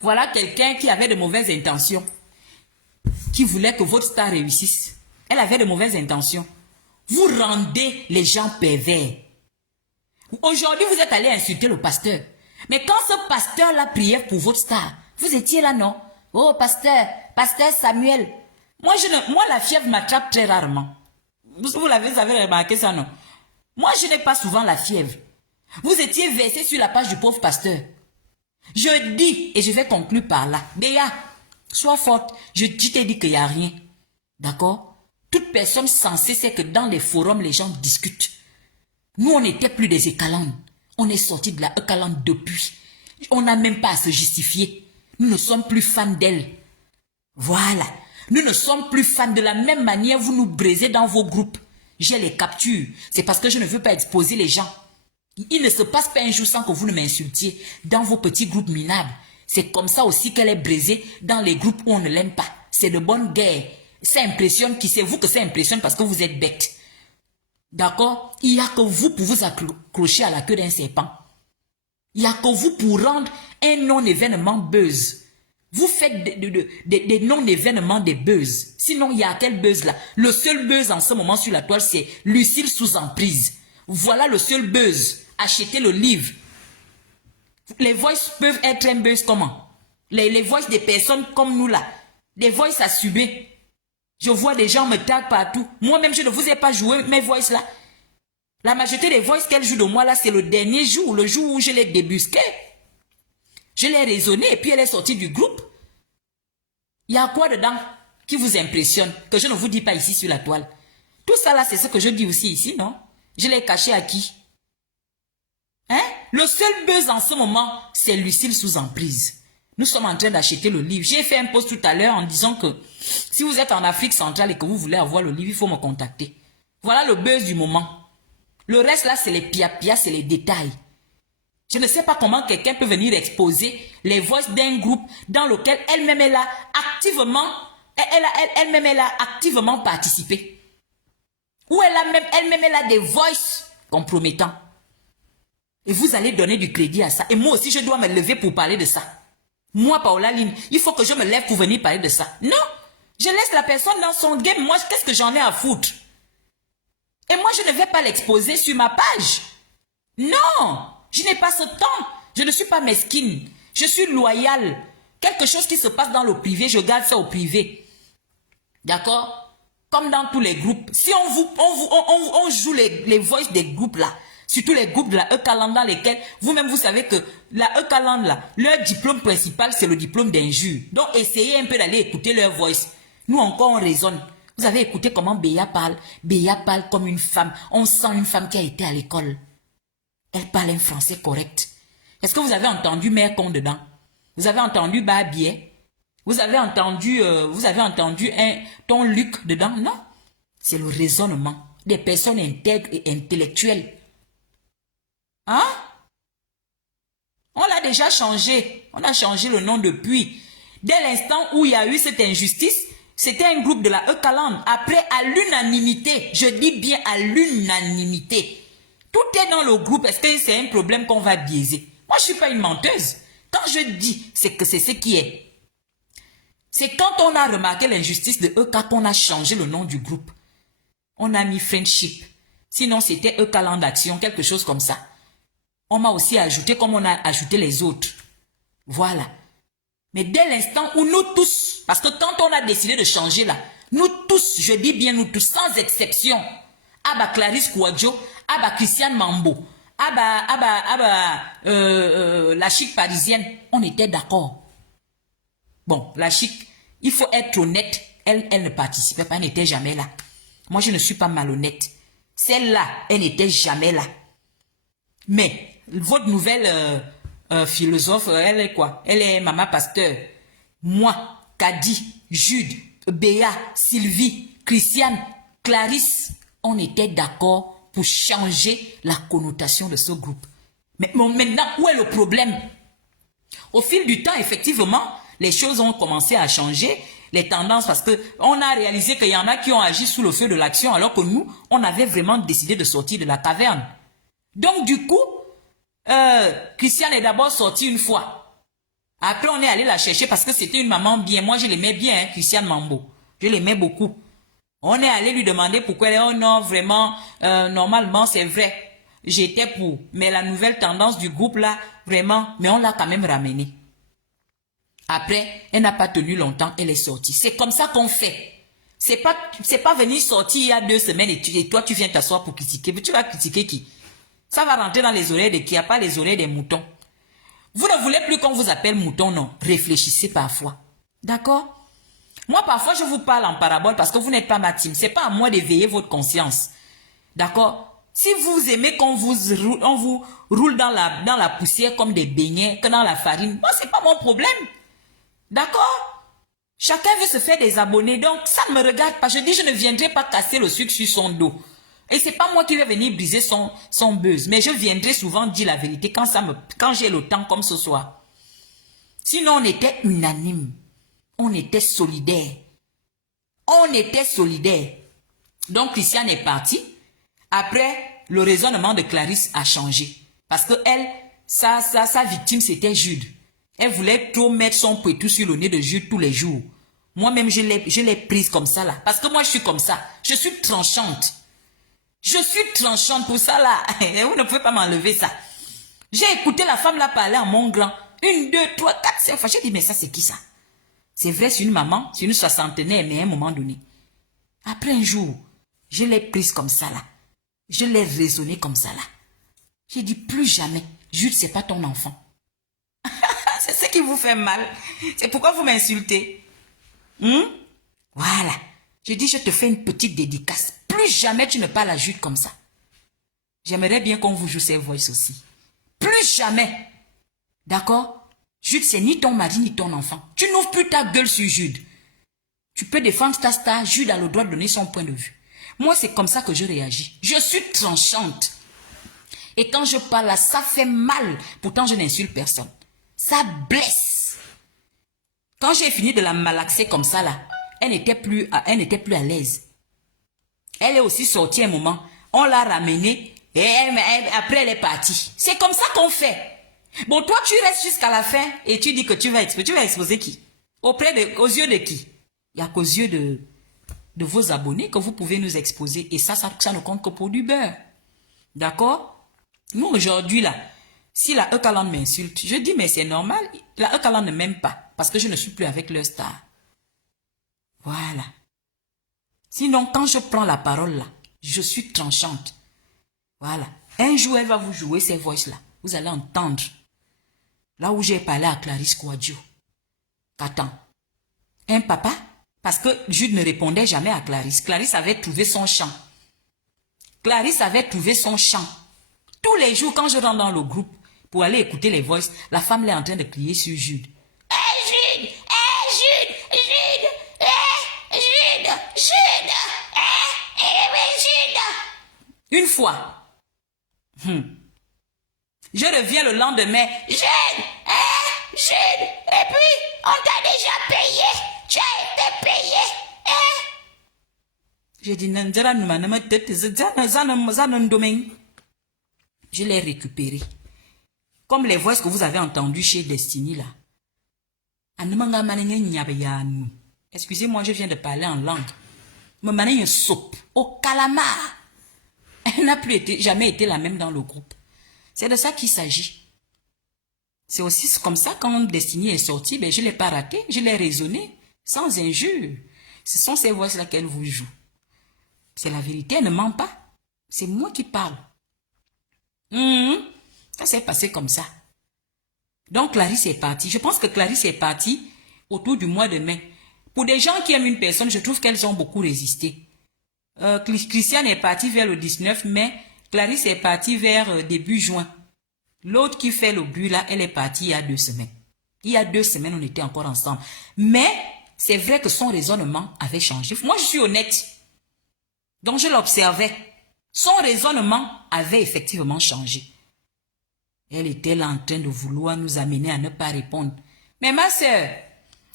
Voilà quelqu'un qui avait de mauvaises intentions. Qui voulait que votre star réussisse. Elle avait de mauvaises intentions. Vous rendez les gens pervers. Aujourd'hui, vous êtes allé insulter le pasteur. Mais quand ce pasteur-là priait pour votre star, vous étiez là, non? Oh, pasteur Samuel. Moi, la fièvre m'attrape très rarement. Vous avez remarqué ça, non? Moi, je n'ai pas souvent la fièvre. Vous étiez versé sur la page du pauvre pasteur. Je dis, et je vais conclure par là. Béa, sois forte. Je t'ai dit qu'il n'y a rien. D'accord? Toute personne sensée sait que dans les forums, les gens discutent. Nous, on n'était plus des Eucalandes. On est sortis de la Eucalande depuis. On n'a même pas à se justifier. Nous ne sommes plus fans d'elle. Voilà. Nous ne sommes plus fans de la même manière. Vous nous brisez dans vos groupes. J'ai les captures. C'est parce que je ne veux pas exposer les gens. Il ne se passe pas un jour sans que vous ne m'insultiez dans vos petits groupes minables. C'est comme ça aussi qu'elle est brisée dans les groupes où on ne l'aime pas. C'est de bonne guerre. Ça impressionne qui? C'est vous que ça impressionne parce que vous êtes bête. D'accord? Il n'y a que vous pour vous accrocher à la queue d'un serpent. Il n'y a que vous pour rendre un non-événement buzz. Vous faites des non-événements des buzz. Sinon, il y a quel buzz là? Le seul buzz en ce moment sur la toile, c'est Lucille sous emprise. Voilà le seul buzz acheter le livre. Les voices peuvent être un buzz comment? Les voices des personnes comme nous là. Des voices assumées. Je vois des gens me taguent partout. Moi-même, je ne vous ai pas joué mes voices là. La majorité des voices qu'elle joue de moi là, c'est le dernier jour, le jour où je l'ai débusqué. Je l'ai raisonné et puis elle est sortie du groupe. Il y a quoi dedans qui vous impressionne que je ne vous dis pas ici sur la toile? Tout ça là, c'est ce que je dis aussi ici, non? Je l'ai caché à qui? Hein? Le seul buzz en ce moment, c'est Lucille sous emprise. Nous sommes en train d'acheter le livre. J'ai fait un post tout à l'heure en disant que si vous êtes en Afrique centrale et que vous voulez avoir le livre, il faut me contacter. Voilà le buzz du moment. Le reste là, c'est les pia-pia, c'est les détails. Je ne sais pas comment quelqu'un peut venir exposer les voix d'un groupe dans lequel elle-même est là activement, elle-même est là activement participé. Ou elle-même est là des voices compromettants. Et vous allez donner du crédit à ça. Et moi aussi, je dois me lever pour parler de ça. Moi, Paola Line, il faut que je me lève pour venir parler de ça. Non, je laisse la personne dans son game. Moi, qu'est-ce que j'en ai à foutre? Et moi, je ne vais pas l'exposer sur ma page. Non, je n'ai pas ce temps. Je ne suis pas mesquine. Je suis loyale. Quelque chose qui se passe dans le privé, je garde ça au privé. D'accord? Comme dans tous les groupes. Si on joue les voices des groupes là, surtout les groupes de la E-Caland dans lesquels, vous-même vous savez que la E-Caland là, leur diplôme principal c'est le diplôme d'injure. Donc essayez un peu d'aller écouter leur voice. Nous encore on raisonne. Vous avez écouté comment Béa parle? Béa parle comme une femme. On sent une femme qui a été à l'école. Elle parle un français correct. Est-ce que vous avez entendu Mère Con dedans? Vous avez entendu Babier? Vous avez entendu un ton Luc dedans? Non. C'est le raisonnement des personnes intègres et intellectuelles. Hein? On l'a déjà changé. On a changé le nom depuis. Dès l'instant où il y a eu cette injustice, c'était un groupe de la E-Caland. Après, à l'unanimité, je dis bien à l'unanimité, tout est dans le groupe. Est-ce que c'est un problème qu'on va biaiser? Moi, je ne suis pas une menteuse. Quand je dis, c'est que c'est ce qui est. C'est quand on a remarqué l'injustice de E-Caland qu'on a changé le nom du groupe. On a mis Friendship. Sinon, c'était E-Caland Action, quelque chose comme ça. On m'a aussi ajouté comme on a ajouté les autres. Voilà. Mais dès l'instant où nous tous, parce que quand on a décidé de changer là, nous tous, je dis bien nous tous, sans exception, Abba Clarisse Kouadjo, Abba Christiane Mambo, la chic parisienne, on était d'accord. Bon, la chic, il faut être honnête, elle ne participait pas, elle n'était jamais là. Moi, je ne suis pas malhonnête. Celle-là, elle n'était jamais là. Mais, votre nouvelle philosophe, elle est quoi? Elle est Maman Pasteur. Moi, Kadi, Jude, Béa, Sylvie, Christiane, Clarisse, on était d'accord pour changer la connotation de ce groupe. Mais maintenant, où est le problème? Au fil du temps, effectivement, les choses ont commencé à changer, les tendances, parce qu'on a réalisé qu'il y en a qui ont agi sous le feu de l'action, alors que nous, on avait vraiment décidé de sortir de la caverne. Donc, du coup, Christiane est d'abord sortie une fois. Après, on est allé la chercher parce que c'était une maman bien. Moi, je l'aimais bien, hein, Christiane Mambo. Je l'aimais beaucoup. On est allé lui demander pourquoi elle est, oh non, vraiment, normalement, c'est vrai. J'étais pour. Mais la nouvelle tendance du groupe, là, vraiment, mais on l'a quand même ramenée. Après, elle n'a pas tenu longtemps, elle est sortie. C'est comme ça qu'on fait. C'est pas venir sortir il y a 2 semaines et toi, tu viens t'asseoir pour critiquer. Mais tu vas critiquer qui? Ça va rentrer dans les oreilles de qui? Il n'y a pas les oreilles des moutons. Vous ne voulez plus qu'on vous appelle mouton, non? Réfléchissez parfois. D'accord? Moi, parfois, je vous parle en parabole parce que vous n'êtes pas ma team. Ce n'est pas à moi d'éveiller votre conscience. D'accord? Si vous aimez qu'on vous roule dans la poussière comme des beignets, que dans la farine, moi, ce n'est pas mon problème. D'accord? Chacun veut se faire des abonnés, donc ça ne me regarde pas. Je dis, je ne viendrai pas casser le sucre sur son dos. Et c'est pas moi qui vais venir briser son buzz. Mais je viendrai souvent dire la vérité quand j'ai le temps comme ce soir. Sinon, on était unanime. On était solidaires. On était solidaires. Donc, Christiane est partie. Après, le raisonnement de Clarisse a changé. Parce que elle, sa victime, c'était Jude. Elle voulait trop mettre son pouetou sur le nez de Jude tous les jours. Moi-même, je l'ai prise comme ça là. Parce que moi, je suis comme ça. Je suis tranchante. Je suis tranchante pour ça là. Vous ne pouvez pas m'enlever ça. J'ai écouté la femme là parler à mon grand. 1, 2, 3, 4, 5 fois. J'ai dit, mais ça c'est qui ça? C'est vrai, c'est une maman, c'est une soixantenaire, mais à un moment donné. Après un jour, je l'ai prise comme ça là. Je l'ai raisonnée comme ça là. J'ai dit, plus jamais, Jude, c'est pas ton enfant. C'est ce qui vous fait mal. C'est pourquoi vous m'insultez. Voilà. Je dis, je te fais une petite dédicace. Plus jamais tu ne parles à Jude comme ça. J'aimerais bien qu'on vous joue ces voices aussi. Plus jamais. D'accord? Jude, c'est ni ton mari ni ton enfant. Tu n'ouvres plus ta gueule sur Jude. Tu peux défendre ta star. Jude a le droit de donner son point de vue. Moi, c'est comme ça que je réagis. Je suis tranchante. Et quand je parle là, ça fait mal. Pourtant, je n'insulte personne. Ça blesse. Quand j'ai fini de la malaxer comme ça là, elle n'était plus à l'aise. Elle est aussi sortie un moment. On l'a ramenée et après elle est partie. C'est comme ça qu'on fait. Bon, toi tu restes jusqu'à la fin et tu dis que tu vas exposer. Tu vas exposer qui? Aux yeux de qui? Il n'y a qu'aux yeux de vos abonnés que vous pouvez nous exposer. Et ça ne compte que pour du beurre. D'accord? Nous aujourd'hui là, si la Ekalan m'insulte, je dis mais c'est normal. La Ekalan ne m'aime pas parce que je ne suis plus avec leur star. Voilà. Sinon, quand je prends la parole là, je suis tranchante. Voilà. Un jour, elle va vous jouer ces voices-là. Vous allez entendre. Là où j'ai parlé à Clarisse Kouadio. Qu'attends. Un papa? Parce que Jude ne répondait jamais à Clarisse. Clarisse avait trouvé son chant. Clarisse avait trouvé son chant. Tous les jours, quand je rentre dans le groupe pour aller écouter les voices, la femme est en train de crier sur Jude. Jude! Jude! Jude! Jude! Jude! Jude! Une fois, je reviens le lendemain. Jude! Jude! Et puis, on t'a déjà payé. Tu as été payé. J'ai dit, je l'ai récupéré. Comme les voix que vous avez entendues chez Destiny là. Excusez-moi, je viens de parler en langue. Me mané une soupe au calamar. Elle n'a jamais été la même dans le groupe. C'est de ça qu'il s'agit. C'est aussi comme ça quand Destiny est sortie, ben je ne l'ai pas raté, je l'ai raisonné, sans injure. Ce sont ces voix-là qu'elle vous joue. C'est la vérité, elle ne ment pas. C'est moi qui parle. Ça s'est passé comme ça. Donc Clarisse est partie. Je pense que Clarisse est partie autour du mois de mai. Pour des gens qui aiment une personne, je trouve qu'elles ont beaucoup résisté. Christiane est partie vers le 19 mai. Clarisse est partie vers début juin. L'autre qui fait le but là, elle est partie il y a 2 semaines. Il y a 2 semaines, on était encore ensemble. Mais c'est vrai que son raisonnement avait changé. Moi, je suis honnête. Donc, je l'observais. Son raisonnement avait effectivement changé. Elle était là en train de vouloir nous amener à ne pas répondre. Mais ma sœur,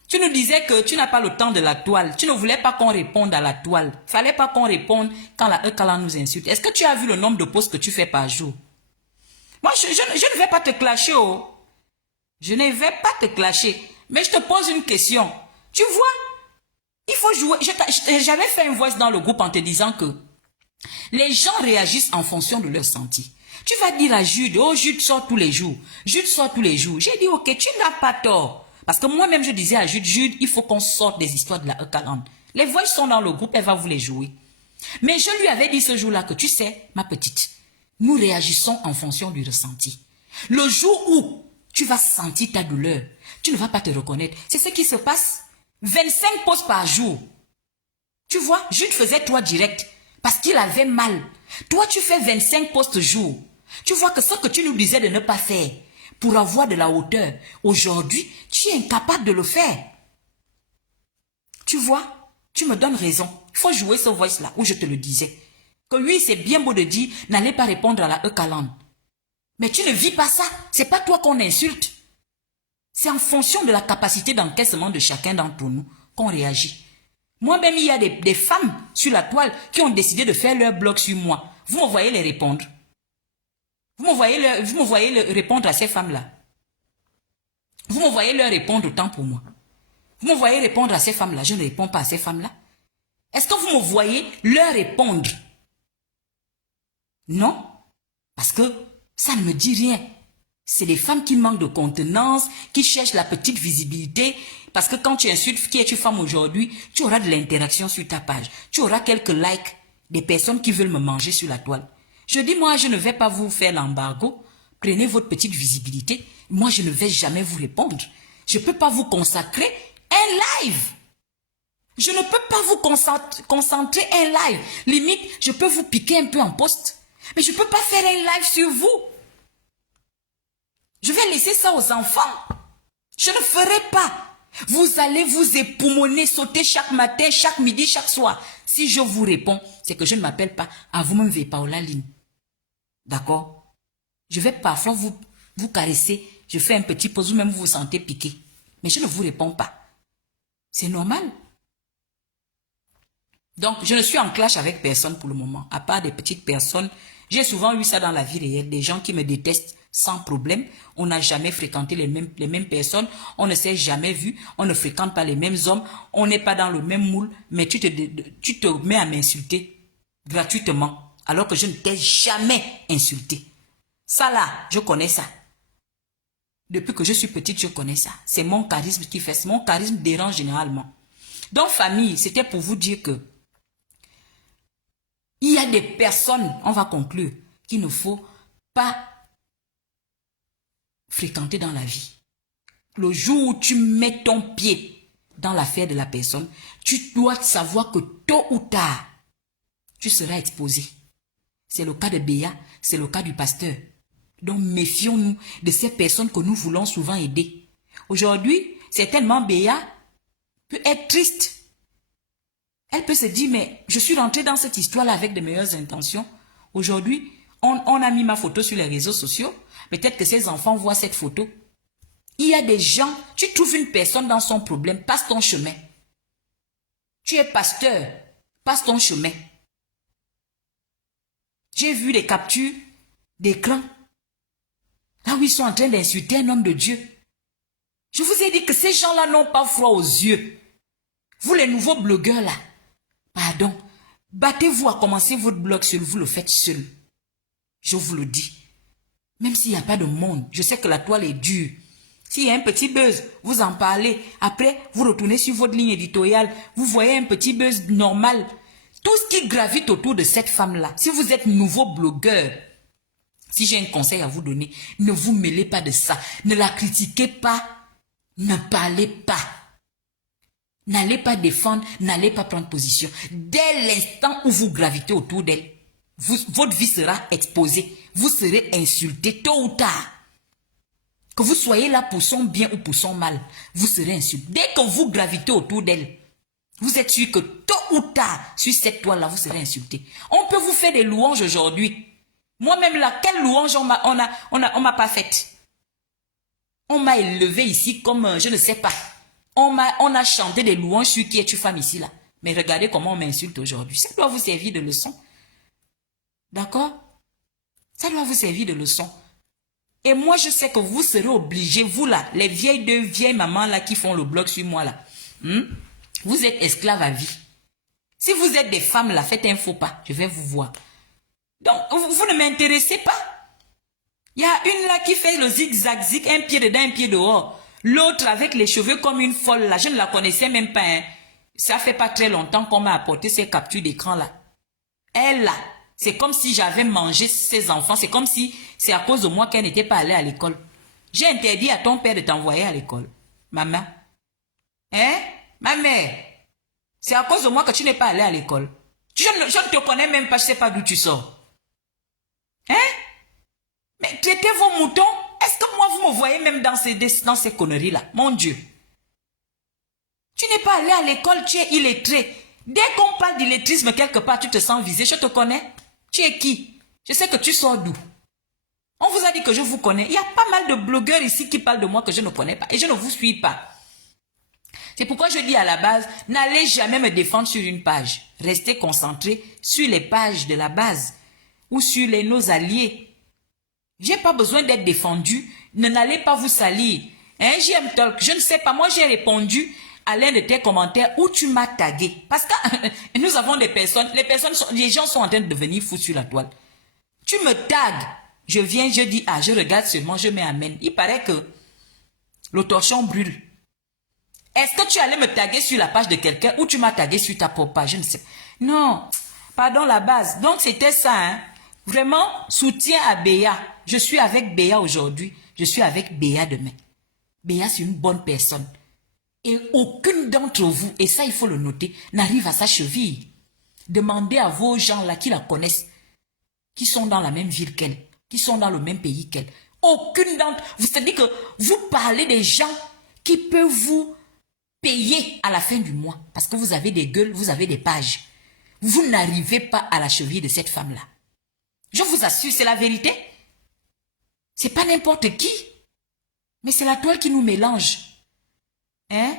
tu nous disais que tu n'as pas le temps de la toile. Tu ne voulais pas qu'on réponde à la toile. Il ne fallait pas qu'on réponde quand la Ekalan nous insulte. Est-ce que tu as vu le nombre de posts que tu fais par jour? Moi, je ne vais pas te clasher. Oh. Je ne vais pas te clasher. Mais je te pose une question. Tu vois, il faut jouer. J'avais fait une voice dans le groupe en te disant que les gens réagissent en fonction de leur senti. Tu vas dire à Jude, oh Jude sort tous les jours. Jude sort tous les jours. J'ai dit, ok, tu n'as pas tort. Parce que moi-même, je disais à Jude, Jude, il faut qu'on sorte des histoires de la Ekalan. Les voix sont dans le groupe, elle va vous les jouer. Mais je lui avais dit ce jour-là que, tu sais, ma petite, nous réagissons en fonction du ressenti. Le jour où tu vas sentir ta douleur, tu ne vas pas te reconnaître. C'est ce qui se passe. 25 posts par jour. Tu vois, Jude faisait toi direct parce qu'il avait mal. Toi, tu fais 25 posts jour. Tu vois que ce que tu nous disais de ne pas faire pour avoir de la hauteur, aujourd'hui, tu es incapable de le faire. Tu vois, tu me donnes raison. Il faut jouer ce voice-là où je te le disais. Que oui, c'est bien beau de dire, n'allez pas répondre à la Ekalan. Mais tu ne vis pas ça. C'est pas toi qu'on insulte. C'est en fonction de la capacité d'encaissement de chacun d'entre nous qu'on réagit. Moi-même, il y a des femmes sur la toile qui ont décidé de faire leur blog sur moi. Vous me voyez les répondre. Vous me voyez répondre à ces femmes-là. Vous me voyez leur répondre autant pour moi. Vous me voyez répondre à ces femmes-là. Je ne réponds pas à ces femmes-là. Est-ce que vous me voyez leur répondre? Non, parce que ça ne me dit rien. C'est des femmes qui manquent de contenance, qui cherchent la petite visibilité. Parce que quand tu insultes qui es-tu femme aujourd'hui, tu auras de l'interaction sur ta page. Tu auras quelques likes des personnes qui veulent me manger sur la toile. Je dis, moi, je ne vais pas vous faire l'embargo. Prenez votre petite visibilité. Moi, je ne vais jamais vous répondre. Je ne peux pas vous consacrer un live. Je ne peux pas vous concentrer un live. Limite, je peux vous piquer un peu en poste. Mais je ne peux pas faire un live sur vous. Je vais laisser ça aux enfants. Je ne ferai pas. Vous allez vous époumoner, sauter chaque matin, chaque midi, chaque soir. Si je vous réponds, c'est que je ne m'appelle pas à vous-même Paola Line. D'accord? Je vais parfois vous caresser. Je fais un petit pause, vous-même vous vous sentez piqué. Mais je ne vous réponds pas. C'est normal. Donc, je ne suis en clash avec personne pour le moment. À part des petites personnes. J'ai souvent eu ça dans la vie réelle. Des gens qui me détestent sans problème. On n'a jamais fréquenté les mêmes personnes. On ne s'est jamais vu. On ne fréquente pas les mêmes hommes. On n'est pas dans le même moule. Mais tu te mets à m'insulter gratuitement. Alors que je ne t'ai jamais insulté. Ça là, je connais ça. Depuis que je suis petite, je connais ça. C'est mon charisme qui fait ça. Mon charisme dérange généralement. Donc, famille, c'était pour vous dire que il y a des personnes, on va conclure, qu'il ne faut pas fréquenter dans la vie. Le jour où tu mets ton pied dans l'affaire de la personne, tu dois savoir que tôt ou tard, tu seras exposé. C'est le cas de Béa, c'est le cas du pasteur. Donc méfions-nous de ces personnes que nous voulons souvent aider. Aujourd'hui, certainement Béa peut être triste. Elle peut se dire, mais je suis rentrée dans cette histoire-là avec de meilleures intentions. Aujourd'hui, on a mis ma photo sur les réseaux sociaux. Peut-être que ses enfants voient cette photo. Il y a des gens, tu trouves une personne dans son problème, passe ton chemin. Tu es pasteur, passe ton chemin. J'ai vu des captures d'écran. Là où ils sont en train d'insulter un homme de Dieu. Je vous ai dit que ces gens-là n'ont pas froid aux yeux. Vous les nouveaux blogueurs là, pardon, battez-vous à commencer votre blog seul, vous le faites seul. Je vous le dis. Même s'il n'y a pas de monde, je sais que la toile est dure. S'il y a un petit buzz, vous en parlez. Après, vous retournez sur votre ligne éditoriale. Vous voyez un petit buzz normal. Tout ce qui gravite autour de cette femme-là, si vous êtes nouveau blogueur, si j'ai un conseil à vous donner, ne vous mêlez pas de ça. Ne la critiquez pas. Ne parlez pas. N'allez pas défendre, n'allez pas prendre position. Dès l'instant où vous gravitez autour d'elle, votre vie sera exposée. Vous serez insulté tôt ou tard. Que vous soyez là pour son bien ou pour son mal, vous serez insulté. Dès que vous gravitez autour d'elle, vous êtes sûr que tôt ou tard, sur cette toile-là, vous serez insulté. On peut vous faire des louanges aujourd'hui. Moi-même là, quelle louange on m'a pas faite? On m'a élevé ici comme, je ne sais pas. On a chanté des louanges sur qui es-tu femme ici là. Mais regardez comment on m'insulte aujourd'hui. Ça doit vous servir de leçon. D'accord? Ça doit vous servir de leçon. Et moi, je sais que vous serez obligés, vous là, les vieilles mamans là qui font le blog sur moi là. Vous êtes esclaves à vie. Si vous êtes des femmes là, faites un faux pas. Je vais vous voir. Donc, vous ne m'intéressez pas. Il y a une là qui fait le zigzag, un pied dedans, un pied dehors. L'autre avec les cheveux comme une folle là, je ne la connaissais même pas. Hein. Ça fait pas très longtemps qu'on m'a apporté ces captures d'écran là. Elle là, c'est comme si j'avais mangé ses enfants. C'est comme si c'est à cause de moi qu'elle n'était pas allée à l'école. J'ai interdit à ton père de t'envoyer à l'école. Maman. Hein? Ma mère. C'est à cause de moi que tu n'es pas allée à l'école. Je ne te connais même pas, je ne sais pas d'où tu sors. Hein? Mais traitez vos moutons. Est-ce que moi, vous me voyez même dans ces conneries-là? Mon Dieu. Tu n'es pas allé à l'école, tu es illettré. Dès qu'on parle d'illettrisme quelque part, tu te sens visé. Je te connais. Tu es qui? Je sais que tu sors d'où. On vous a dit que je vous connais. Il y a pas mal de blogueurs ici qui parlent de moi que je ne connais pas. Et je ne vous suis pas. C'est pourquoi je dis à la base, n'allez jamais me défendre sur une page. Restez concentrés sur les pages de la base. Ou sur nos alliés. J'ai pas besoin d'être défendu. N'allez pas vous salir. Hein, JM Talk, je ne sais pas. Moi, j'ai répondu à l'un de tes commentaires où tu m'as tagué. Parce que nous avons des personnes, les gens sont en train de devenir fous sur la toile. Tu me tagues. Je viens, je dis, ah, je regarde seulement, je mets amen. Il paraît que le torchon brûle. Est-ce que tu allais me taguer sur la page de quelqu'un ou tu m'as tagué sur ta propre page? Je ne sais pas. Non, pardon la base. Donc c'était ça, hein. Vraiment, soutien à Béa. Je suis avec Béa aujourd'hui. Je suis avec Béa demain. Béa, c'est une bonne personne. Et aucune d'entre vous, et ça il faut le noter, n'arrive à sa cheville. Demandez à vos gens là qui la connaissent, qui sont dans la même ville qu'elle, qui sont dans le même pays qu'elle. Aucune d'entre vous, c'est-à-dire que vous parlez des gens qui peuvent vous payer à la fin du mois. Parce que vous avez des gueules, vous avez des pages. Vous n'arrivez pas à la cheville de cette femme-là. Je vous assure, c'est la vérité. C'est pas n'importe qui. Mais c'est la toile qui nous mélange. Hein?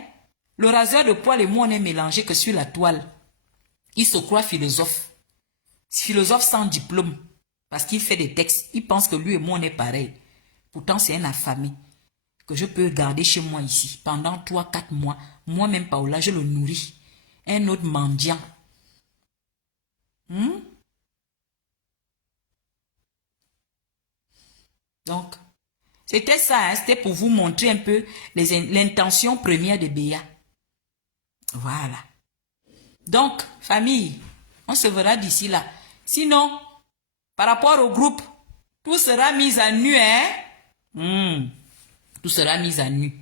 Le raseur de poil et moi, on est mélangés que sur la toile. Il se croit philosophe. Philosophe sans diplôme. Parce qu'il fait des textes. Il pense que lui et moi, on est pareil. Pourtant, c'est un affamé que je peux garder chez moi ici pendant 3-4 mois. Moi-même, Paola, je le nourris. Un autre mendiant. Donc, c'était ça, hein? C'était pour vous montrer un peu l'intention première de Béa. Voilà. Donc, famille, on se verra d'ici là. Sinon, par rapport au groupe, tout sera mis à nu, hein? Tout sera mis à nu.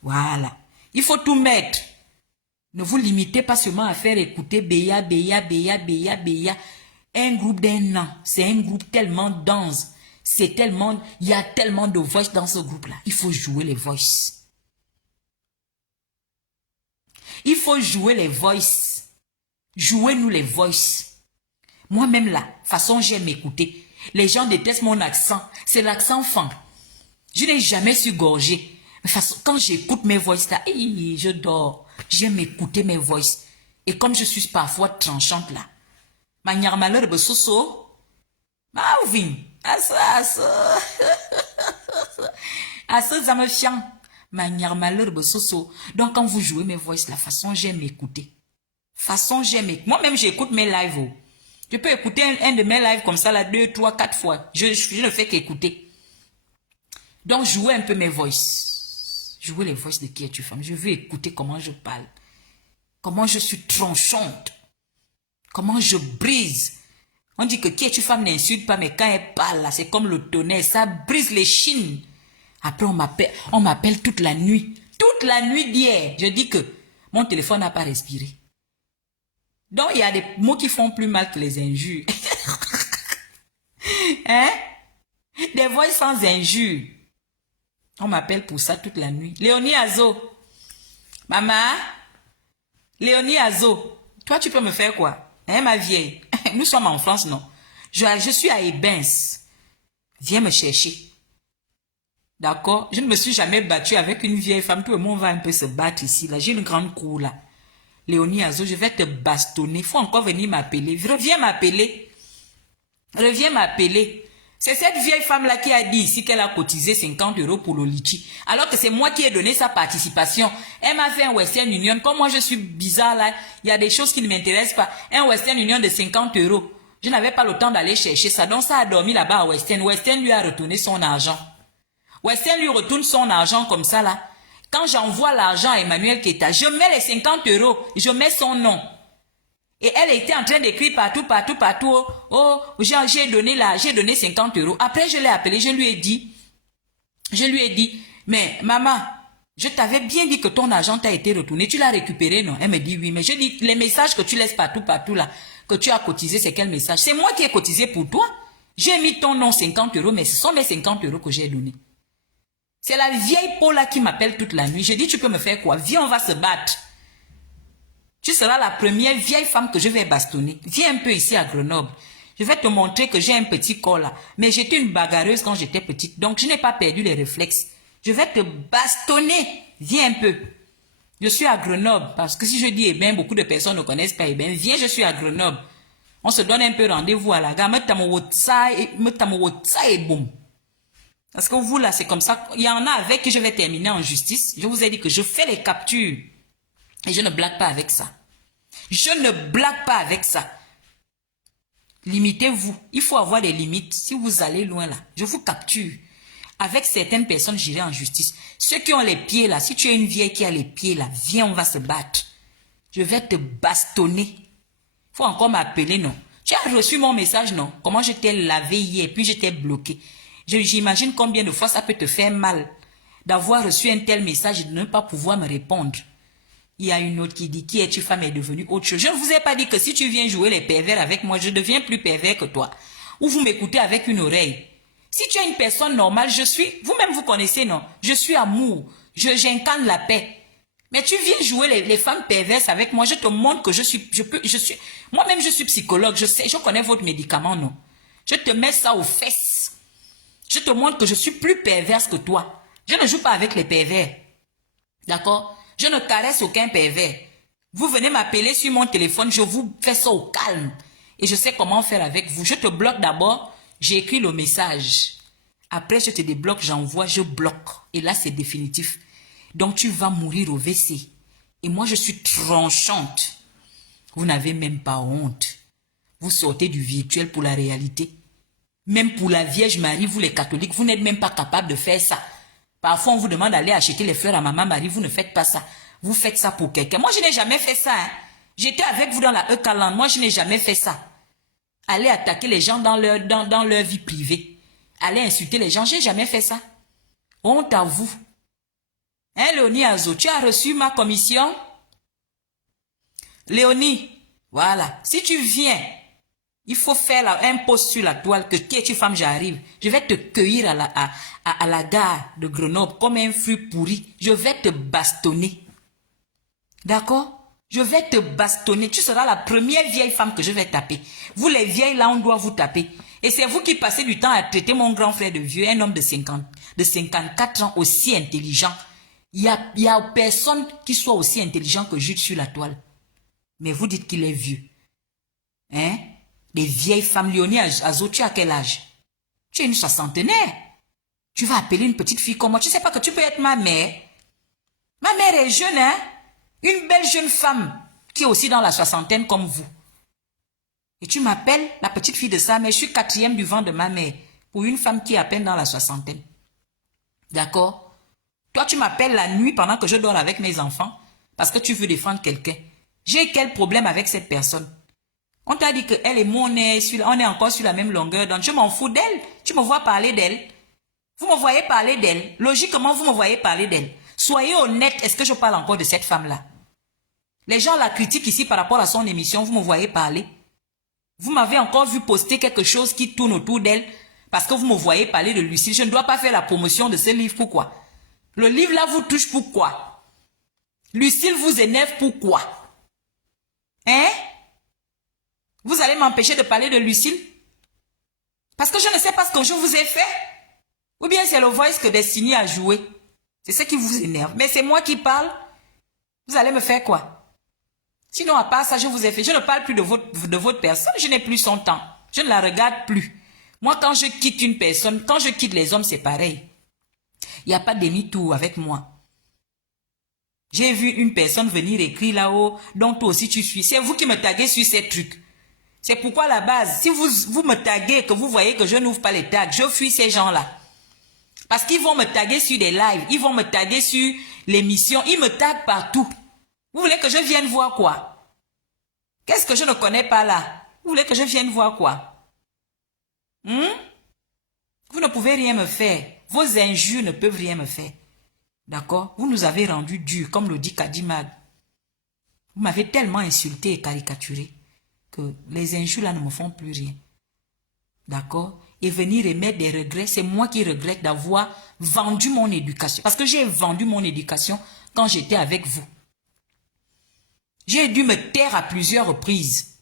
Voilà. Il faut tout mettre. Ne vous limitez pas seulement à faire écouter Béa, Béa, Béa, Béa, Béa. Un groupe d'un an, c'est un groupe tellement dense. C'est tellement, il y a tellement de voix dans ce groupe-là. Il faut jouer les voices. Il faut jouer les voices. Jouez-nous les voices. Moi-même là, façon j'aime m'écouter. Les gens détestent mon accent. C'est l'accent fan. Je n'ai jamais su gorger. Mais quand j'écoute mes voices là, je dors. J'aime écouter mes voices. Et comme je suis parfois tranchante là, ma malheur de soso, ma ouvin, ça me fiant. Ma malheur de soso. Donc quand vous jouez mes voices, la façon j'aime écouter. Façon j'aime écouter. Moi-même j'écoute mes lives. Oh. Je peux écouter un de mes lives comme ça là 2, 3, 4 fois. Je ne fais qu'écouter. Donc jouez un peu mes voices. Jouez les voices de qui es-tu femme. Je veux écouter comment je parle. Comment je suis tranchante. Comment je brise. On dit que qui es-tu femme n'insulte pas, mais quand elle parle là, c'est comme le tonnerre. Ça brise les chines. Après on m'appelle toute la nuit. Toute la nuit d'hier. Je dis que mon téléphone n'a pas respiré. Donc il y a des mots qui font plus mal que les injures. Hein? Des voix sans injures. On m'appelle pour ça toute la nuit. Léonie Azo. Maman. Léonie Azo. Toi, tu peux me faire quoi? Hein, ma vieille? Nous sommes en France, non? Je suis à Ebens. Viens me chercher. D'accord? Je ne me suis jamais battue avec une vieille femme. Tout le monde va un peu se battre ici. Là, j'ai une grande cour là. Léonie Azo, je vais te bastonner. Il faut encore venir m'appeler. Reviens m'appeler. Reviens m'appeler. C'est cette vieille femme-là qui a dit ici qu'elle a cotisé 50 € pour le litchi. Alors que c'est moi qui ai donné sa participation. Elle m'a fait un Western Union. Comme moi je suis bizarre là, il y a des choses qui ne m'intéressent pas. Un Western Union de 50 €. Je n'avais pas le temps d'aller chercher ça. Donc ça a dormi là-bas à Western. Western lui a retourné son argent. Western lui retourne son argent comme ça là. Quand j'envoie l'argent à Emmanuel Keta, je mets les 50 €. Je mets son nom. Et elle était en train d'écrire partout. Oh, j'ai donné 50 €. Après, je l'ai appelé, je lui ai dit, mais maman, je t'avais bien dit que ton argent t'a été retourné. Tu l'as récupéré, non? Elle me dit oui, mais je dis, les messages que tu laisses partout là, que tu as cotisé, c'est quel message? C'est moi qui ai cotisé pour toi. J'ai mis ton nom 50 €, mais ce sont mes 50 € que j'ai donnés. C'est la vieille Paula qui m'appelle toute la nuit. Je dis, tu peux me faire quoi? Viens, on va se battre. Tu seras la première vieille femme que je vais bastonner. Viens un peu ici à Grenoble. Je vais te montrer que j'ai un petit corps là. Mais j'étais une bagarreuse quand j'étais petite. Donc je n'ai pas perdu les réflexes. Je vais te bastonner. Viens un peu. Je suis à Grenoble. Parce que si je dis eh bien, beaucoup de personnes ne connaissent pas eh bien. Viens, je suis à Grenoble. On se donne un peu rendez-vous à la gare. Et boum. Parce que vous là, c'est comme ça. Il y en a avec qui je vais terminer en justice. Je vous ai dit que je fais les captures. Et je ne blague pas avec ça. Je ne blague pas avec ça. Limitez-vous. Il faut avoir des limites. Si vous allez loin là, je vous capture. Avec certaines personnes, j'irai en justice. Ceux qui ont les pieds là, si tu es une vieille qui a les pieds là, viens, on va se battre. Je vais te bastonner. Faut encore m'appeler, non? Tu as reçu mon message, non? Comment je t'ai lavé hier, puis je t'ai bloqué. J'imagine combien de fois ça peut te faire mal d'avoir reçu un tel message et de ne pas pouvoir me répondre. Il y a une autre qui dit, qui es-tu, femme est devenue autre chose. Je ne vous ai pas dit que si tu viens jouer les pervers avec moi, je deviens plus pervers que toi. Ou vous m'écoutez avec une oreille. Si tu es une personne normale, je suis, vous-même vous connaissez, non? Je suis amour. J'incarne la paix. Mais tu viens jouer les femmes perverses avec moi, je te montre que moi-même je suis psychologue, je connais votre médicament, non? Je te mets ça aux fesses. Je te montre que je suis plus perverse que toi. Je ne joue pas avec les pervers. D'accord? Je ne caresse aucun pervers. Vous venez m'appeler sur mon téléphone, je vous fais ça au calme. Et je sais comment faire avec vous. Je te bloque d'abord, j'écris le message. Après, je te débloque, j'envoie, je bloque. Et là, c'est définitif. Donc, tu vas mourir au WC. Et moi, je suis tranchante. Vous n'avez même pas honte. Vous sortez du virtuel pour la réalité. Même pour la Vierge Marie, vous les catholiques, vous n'êtes même pas capable de faire ça. Parfois, on vous demande d'aller acheter les fleurs à Maman Marie, vous ne faites pas ça. Vous faites ça pour quelqu'un. Moi, je n'ai jamais fait ça. Hein. J'étais avec vous dans la E-Caland. Moi, je n'ai jamais fait ça. Aller attaquer les gens dans leur vie privée. Aller insulter les gens, je n'ai jamais fait ça. Honte à vous. Hein, Léonie Azo, tu as reçu ma commission? Léonie, voilà. Si tu viens, il faut faire un post sur la toile que qui es-tu femme, j'arrive. Je vais te cueillir à la gare de Grenoble comme un fruit pourri. Je vais te bastonner. D'accord? Je vais te bastonner. Tu seras la première vieille femme que je vais taper. Vous les vieilles là, on doit vous taper. Et c'est vous qui passez du temps à traiter mon grand frère de vieux, un homme de 54 ans aussi intelligent. Il y a personne qui soit aussi intelligent que Jude sur la toile. Mais vous dites qu'il est vieux. Hein? Les vieilles femmes, Léonie Azo, tu as quel âge? Tu es une soixantenaire. Tu vas appeler une petite fille comme moi. Tu sais pas que tu peux être ma mère. Ma mère est jeune, hein? Une belle jeune femme qui est aussi dans la soixantaine comme vous. Et tu m'appelles la petite fille de ça, mais je suis quatrième du vent de ma mère pour une femme qui est à peine dans la soixantaine. D'accord? Toi, tu m'appelles la nuit pendant que je dors avec mes enfants parce que tu veux défendre quelqu'un. J'ai quel problème avec cette personne? On t'a dit que elle et moi, on est encore sur la même longueur d'onde. Je m'en fous d'elle. Tu me vois parler d'elle. Vous me voyez parler d'elle. Logiquement, vous me voyez parler d'elle. Soyez honnête, est-ce que je parle encore de cette femme-là? Les gens la critiquent ici par rapport à son émission. Vous me voyez parler. Vous m'avez encore vu poster quelque chose qui tourne autour d'elle parce que vous me voyez parler de Lucille. Je ne dois pas faire la promotion de ce livre. Pourquoi? Le livre là vous touche pourquoi? Lucille vous énerve pourquoi? Hein? Vous allez m'empêcher de parler de Lucille? Parce que je ne sais pas ce que je vous ai fait. Ou bien c'est le voice que Destiny a joué. C'est ça qui vous énerve. Mais c'est moi qui parle. Vous allez me faire quoi? Sinon, à part ça, je vous ai fait. Je ne parle plus de votre personne. Je n'ai plus son temps. Je ne la regarde plus. Moi, quand je quitte une personne, quand je quitte les hommes, c'est pareil. Il n'y a pas de demi-tour avec moi. J'ai vu une personne venir écrire là-haut, donc toi aussi tu suis. C'est vous qui me taguez sur ces trucs. C'est pourquoi à la base, si vous me taguez, que vous voyez que je n'ouvre pas les tags, je fuis ces gens-là. Parce qu'ils vont me taguer sur des lives, ils vont me taguer sur l'émission, ils me taguent partout. Vous voulez que je vienne voir quoi? Qu'est-ce que je ne connais pas là? Vous voulez que je vienne voir quoi? Vous ne pouvez rien me faire. Vos injures ne peuvent rien me faire. D'accord? Vous nous avez rendu durs, comme le dit Kadimad. Vous m'avez tellement insulté et caricaturé que les injures là ne me font plus rien. D'accord? Et venir émettre des regrets, c'est moi qui regrette d'avoir vendu mon éducation. Parce que j'ai vendu mon éducation quand j'étais avec vous. J'ai dû me taire à plusieurs reprises.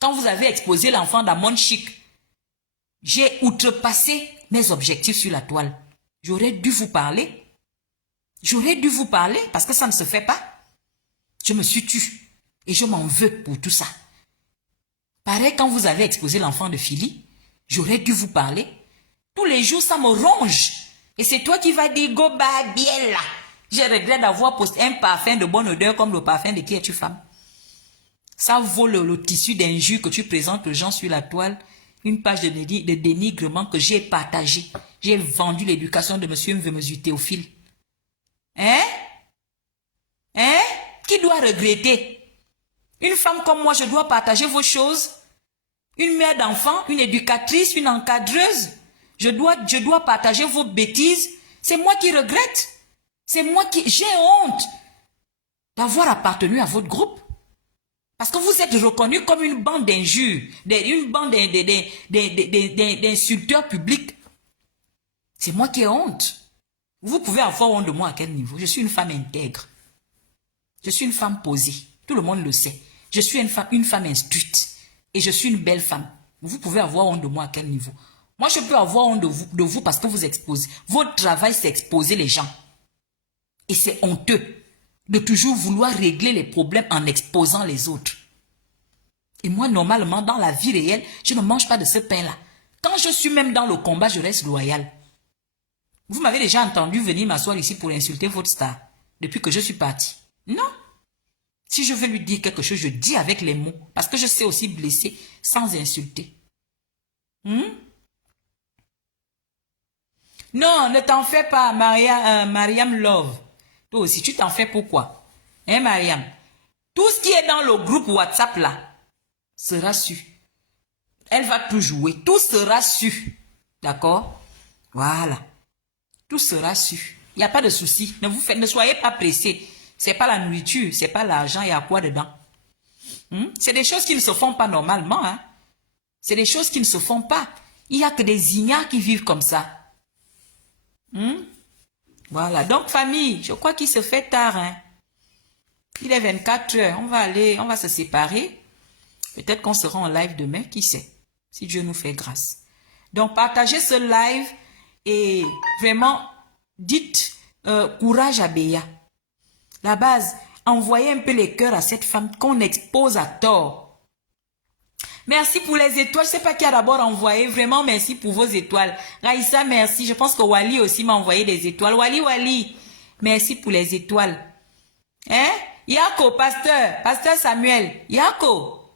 Quand vous avez exposé l'enfant d'Amon Chic, j'ai outrepassé mes objectifs sur la toile. J'aurais dû vous parler. J'aurais dû vous parler parce que ça ne se fait pas. Je me suis tue et je m'en veux pour tout ça. Pareil quand vous avez exposé l'enfant de Philly, j'aurais dû vous parler. Tous les jours, ça me ronge. Et c'est toi qui vas dire, go back, bien là. Je regrette d'avoir posté un parfum de bonne odeur comme le parfum de Qui es-tu femme. Ça vaut le tissu d'injures que tu présentes aux gens sur la toile. Une page de dénigrement que j'ai partagée. J'ai vendu l'éducation de monsieur Mvemezu Théophile. Hein? Hein? Qui doit regretter? Une femme comme moi, je dois partager vos choses. Une mère d'enfant, une éducatrice, une encadreuse. Je dois partager vos bêtises. C'est moi qui regrette. C'est moi qui... J'ai honte d'avoir appartenu à votre groupe. Parce que vous êtes reconnus comme une bande d'injures, une bande d'insulteurs publics. C'est moi qui ai honte. Vous pouvez avoir honte de moi à quel niveau? Je suis une femme intègre. Je suis une femme posée. Tout le monde le sait. Je suis une femme instruite. Et je suis une belle femme. Vous pouvez avoir honte de moi à quel niveau? Moi, je peux avoir honte de vous parce que vous exposez. Votre travail, c'est exposer les gens. Et c'est honteux de toujours vouloir régler les problèmes en exposant les autres. Et moi, normalement, dans la vie réelle, je ne mange pas de ce pain-là. Quand je suis même dans le combat, je reste loyal. Vous m'avez déjà entendu venir m'asseoir ici pour insulter votre star depuis que je suis parti. Non. Si je veux lui dire quelque chose, je dis avec les mots. Parce que je sais aussi blesser sans insulter. Non, ne t'en fais pas, Mariam Love. Toi aussi, tu t'en fais pourquoi? Hein, Mariam? Tout ce qui est dans le groupe WhatsApp là sera su. Elle va tout jouer. Tout sera su. D'accord? Voilà. Tout sera su. Il n'y a pas de souci. Ne soyez pas pressés. C'est pas la nourriture, c'est pas l'argent, il y a quoi dedans? C'est des choses qui ne se font pas normalement. Hein? C'est des choses qui ne se font pas. Il n'y a que des ignares qui vivent comme ça. Voilà. Donc, famille, je crois qu'il se fait tard. Hein? Il est 24 heures. On va se séparer. Peut-être qu'on sera en live demain, qui sait? Si Dieu nous fait grâce. Donc, partagez ce live et vraiment, dites courage à Béa. La base, envoyez un peu les cœurs à cette femme qu'on expose à tort. Merci pour les étoiles. Je ne sais pas qui a d'abord envoyé. Vraiment, merci pour vos étoiles. Raïssa, merci. Je pense que Wally aussi m'a envoyé des étoiles. Wally. Merci pour les étoiles. Hein? Yako, pasteur Samuel. Yako.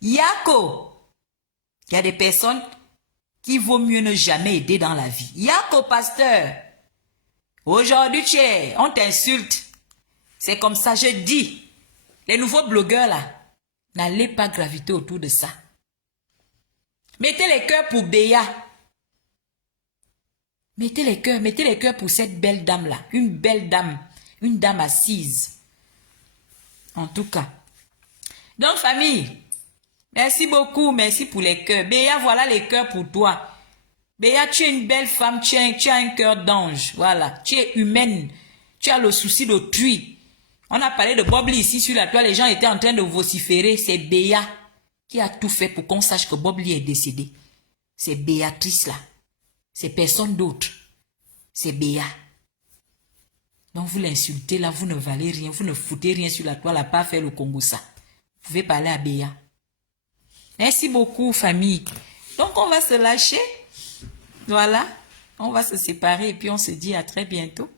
Il y a des personnes qui vaut mieux ne jamais aider dans la vie. Yako, pasteur. Aujourd'hui, on t'insulte. C'est comme ça, je dis. Les nouveaux blogueurs là, n'allez pas graviter autour de ça. Mettez les cœurs pour Béa. Mettez les cœurs pour cette belle dame là. Une belle dame. Une dame assise. En tout cas. Donc famille, merci beaucoup. Merci pour les cœurs. Béa, voilà les cœurs pour toi. Béa, tu es une belle femme. Tu as un cœur d'ange. Voilà. Tu es humaine. Tu as le souci d'autrui. On a parlé de Bobli ici sur la toile. Les gens étaient en train de vociférer. C'est Béa qui a tout fait pour qu'on sache que Bobli est décédé. C'est Béatrice là. C'est personne d'autre. C'est Béa. Donc vous l'insultez là, vous ne valez rien. Vous ne foutez rien sur la toile à part faire le Congo ça. Vous pouvez parler à Béa. Merci beaucoup famille. Donc on va se lâcher. Voilà. On va se séparer et puis on se dit à très bientôt.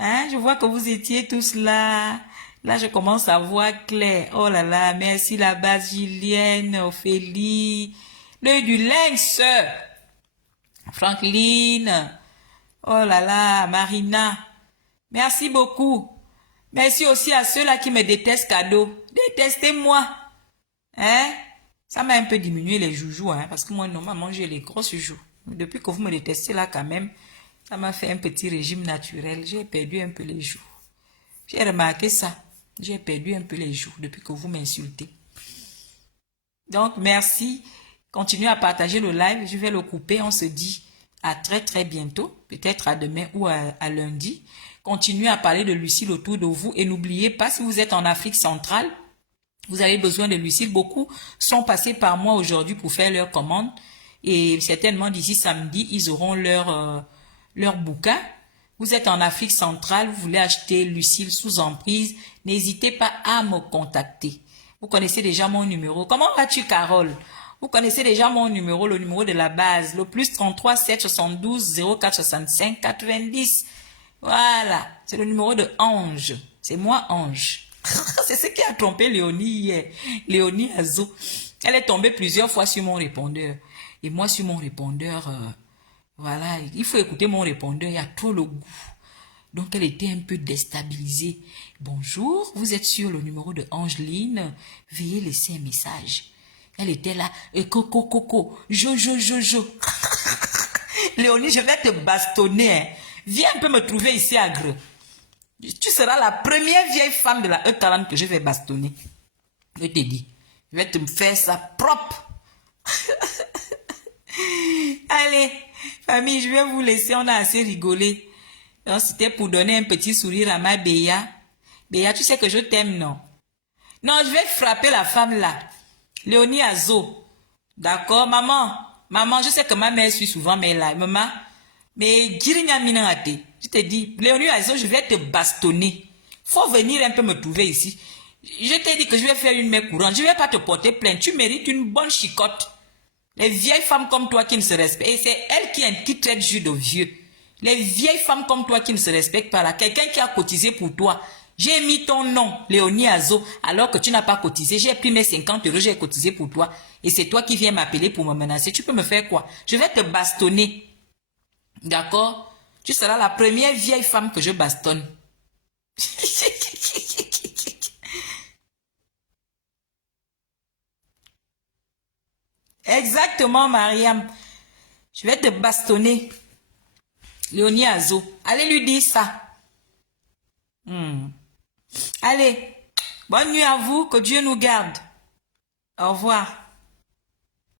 Hein, je vois que vous étiez tous là. Là, je commence à voir clair. Oh là là, merci la base Julienne, Ophélie, l'œil du lynx, Franklin. Oh là là, Marina. Merci beaucoup. Merci aussi à ceux-là qui me détestent cadeau. Détestez-moi. Hein? Ça m'a un peu diminué les joujoux, hein, parce que moi, normalement, j'ai les grosses joujoux. Depuis que vous me détestez là, quand même, ça m'a fait un petit régime naturel. J'ai perdu un peu les joues. J'ai remarqué ça. J'ai perdu un peu les joues depuis que vous m'insultez. Donc, merci. Continuez à partager le live. Je vais le couper. On se dit à très très bientôt. Peut-être à demain ou à lundi. Continuez à parler de Lucille autour de vous. Et n'oubliez pas, si vous êtes en Afrique centrale, vous avez besoin de Lucille. Beaucoup sont passés par moi aujourd'hui pour faire leurs commandes. Et certainement d'ici samedi, ils auront leur bouquin. Vous êtes en Afrique centrale, vous voulez acheter Lucille sous emprise, n'hésitez pas à me contacter. Vous connaissez déjà mon numéro. Comment vas-tu, Carole? Vous connaissez déjà mon numéro, le numéro de la base, le plus 33 7 72 04 65 90. Voilà, c'est le numéro de Ange. C'est moi, Ange. C'est ce qui a trompé Léonie hier. Léonie Azo. Elle est tombée plusieurs fois sur mon répondeur. Et moi, sur mon répondeur, voilà, il faut écouter mon répondeur, il y a trop le goût. Donc, elle était un peu déstabilisée. Bonjour, vous êtes sur le numéro de Angeline. Veuillez laisser un message. Elle était là. Coco, coco. Jo. Léonie, je vais te bastonner. Hein. Viens un peu me trouver ici à Greux. Tu seras la première vieille femme de la E40 que je vais bastonner. Je te dis. Je vais te faire ça propre. Allez, famille, je vais vous laisser. On a assez rigolé. C'était pour donner un petit sourire à ma Béa. Béa, tu sais que je t'aime, non? Non, je vais frapper la femme là. Léonie Azo. D'accord, maman? Maman, je sais que ma mère suit souvent mes lives. Maman, mais je te dis, Léonie Azo, je vais te bastonner. Faut venir un peu me trouver ici. Je t'ai dit que je vais faire une main courante. Je ne vais pas te porter plainte. Tu mérites une bonne chicotte. Les vieilles femmes comme toi qui ne se respectent. Et c'est elle qui traite jus de vieux. Les vieilles femmes comme toi qui ne se respectent pas là. Quelqu'un qui a cotisé pour toi. J'ai mis ton nom, Léonie Azo, alors que tu n'as pas cotisé. J'ai pris mes 50 €, j'ai cotisé pour toi. Et c'est toi qui viens m'appeler pour me menacer. Tu peux me faire quoi? Je vais te bastonner. D'accord? Tu seras la première vieille femme que je bastonne. Exactement, Mariam. Je vais te bastonner. Léonie Azo. Allez lui dire ça. Allez. Bonne nuit à vous. Que Dieu nous garde. Au revoir.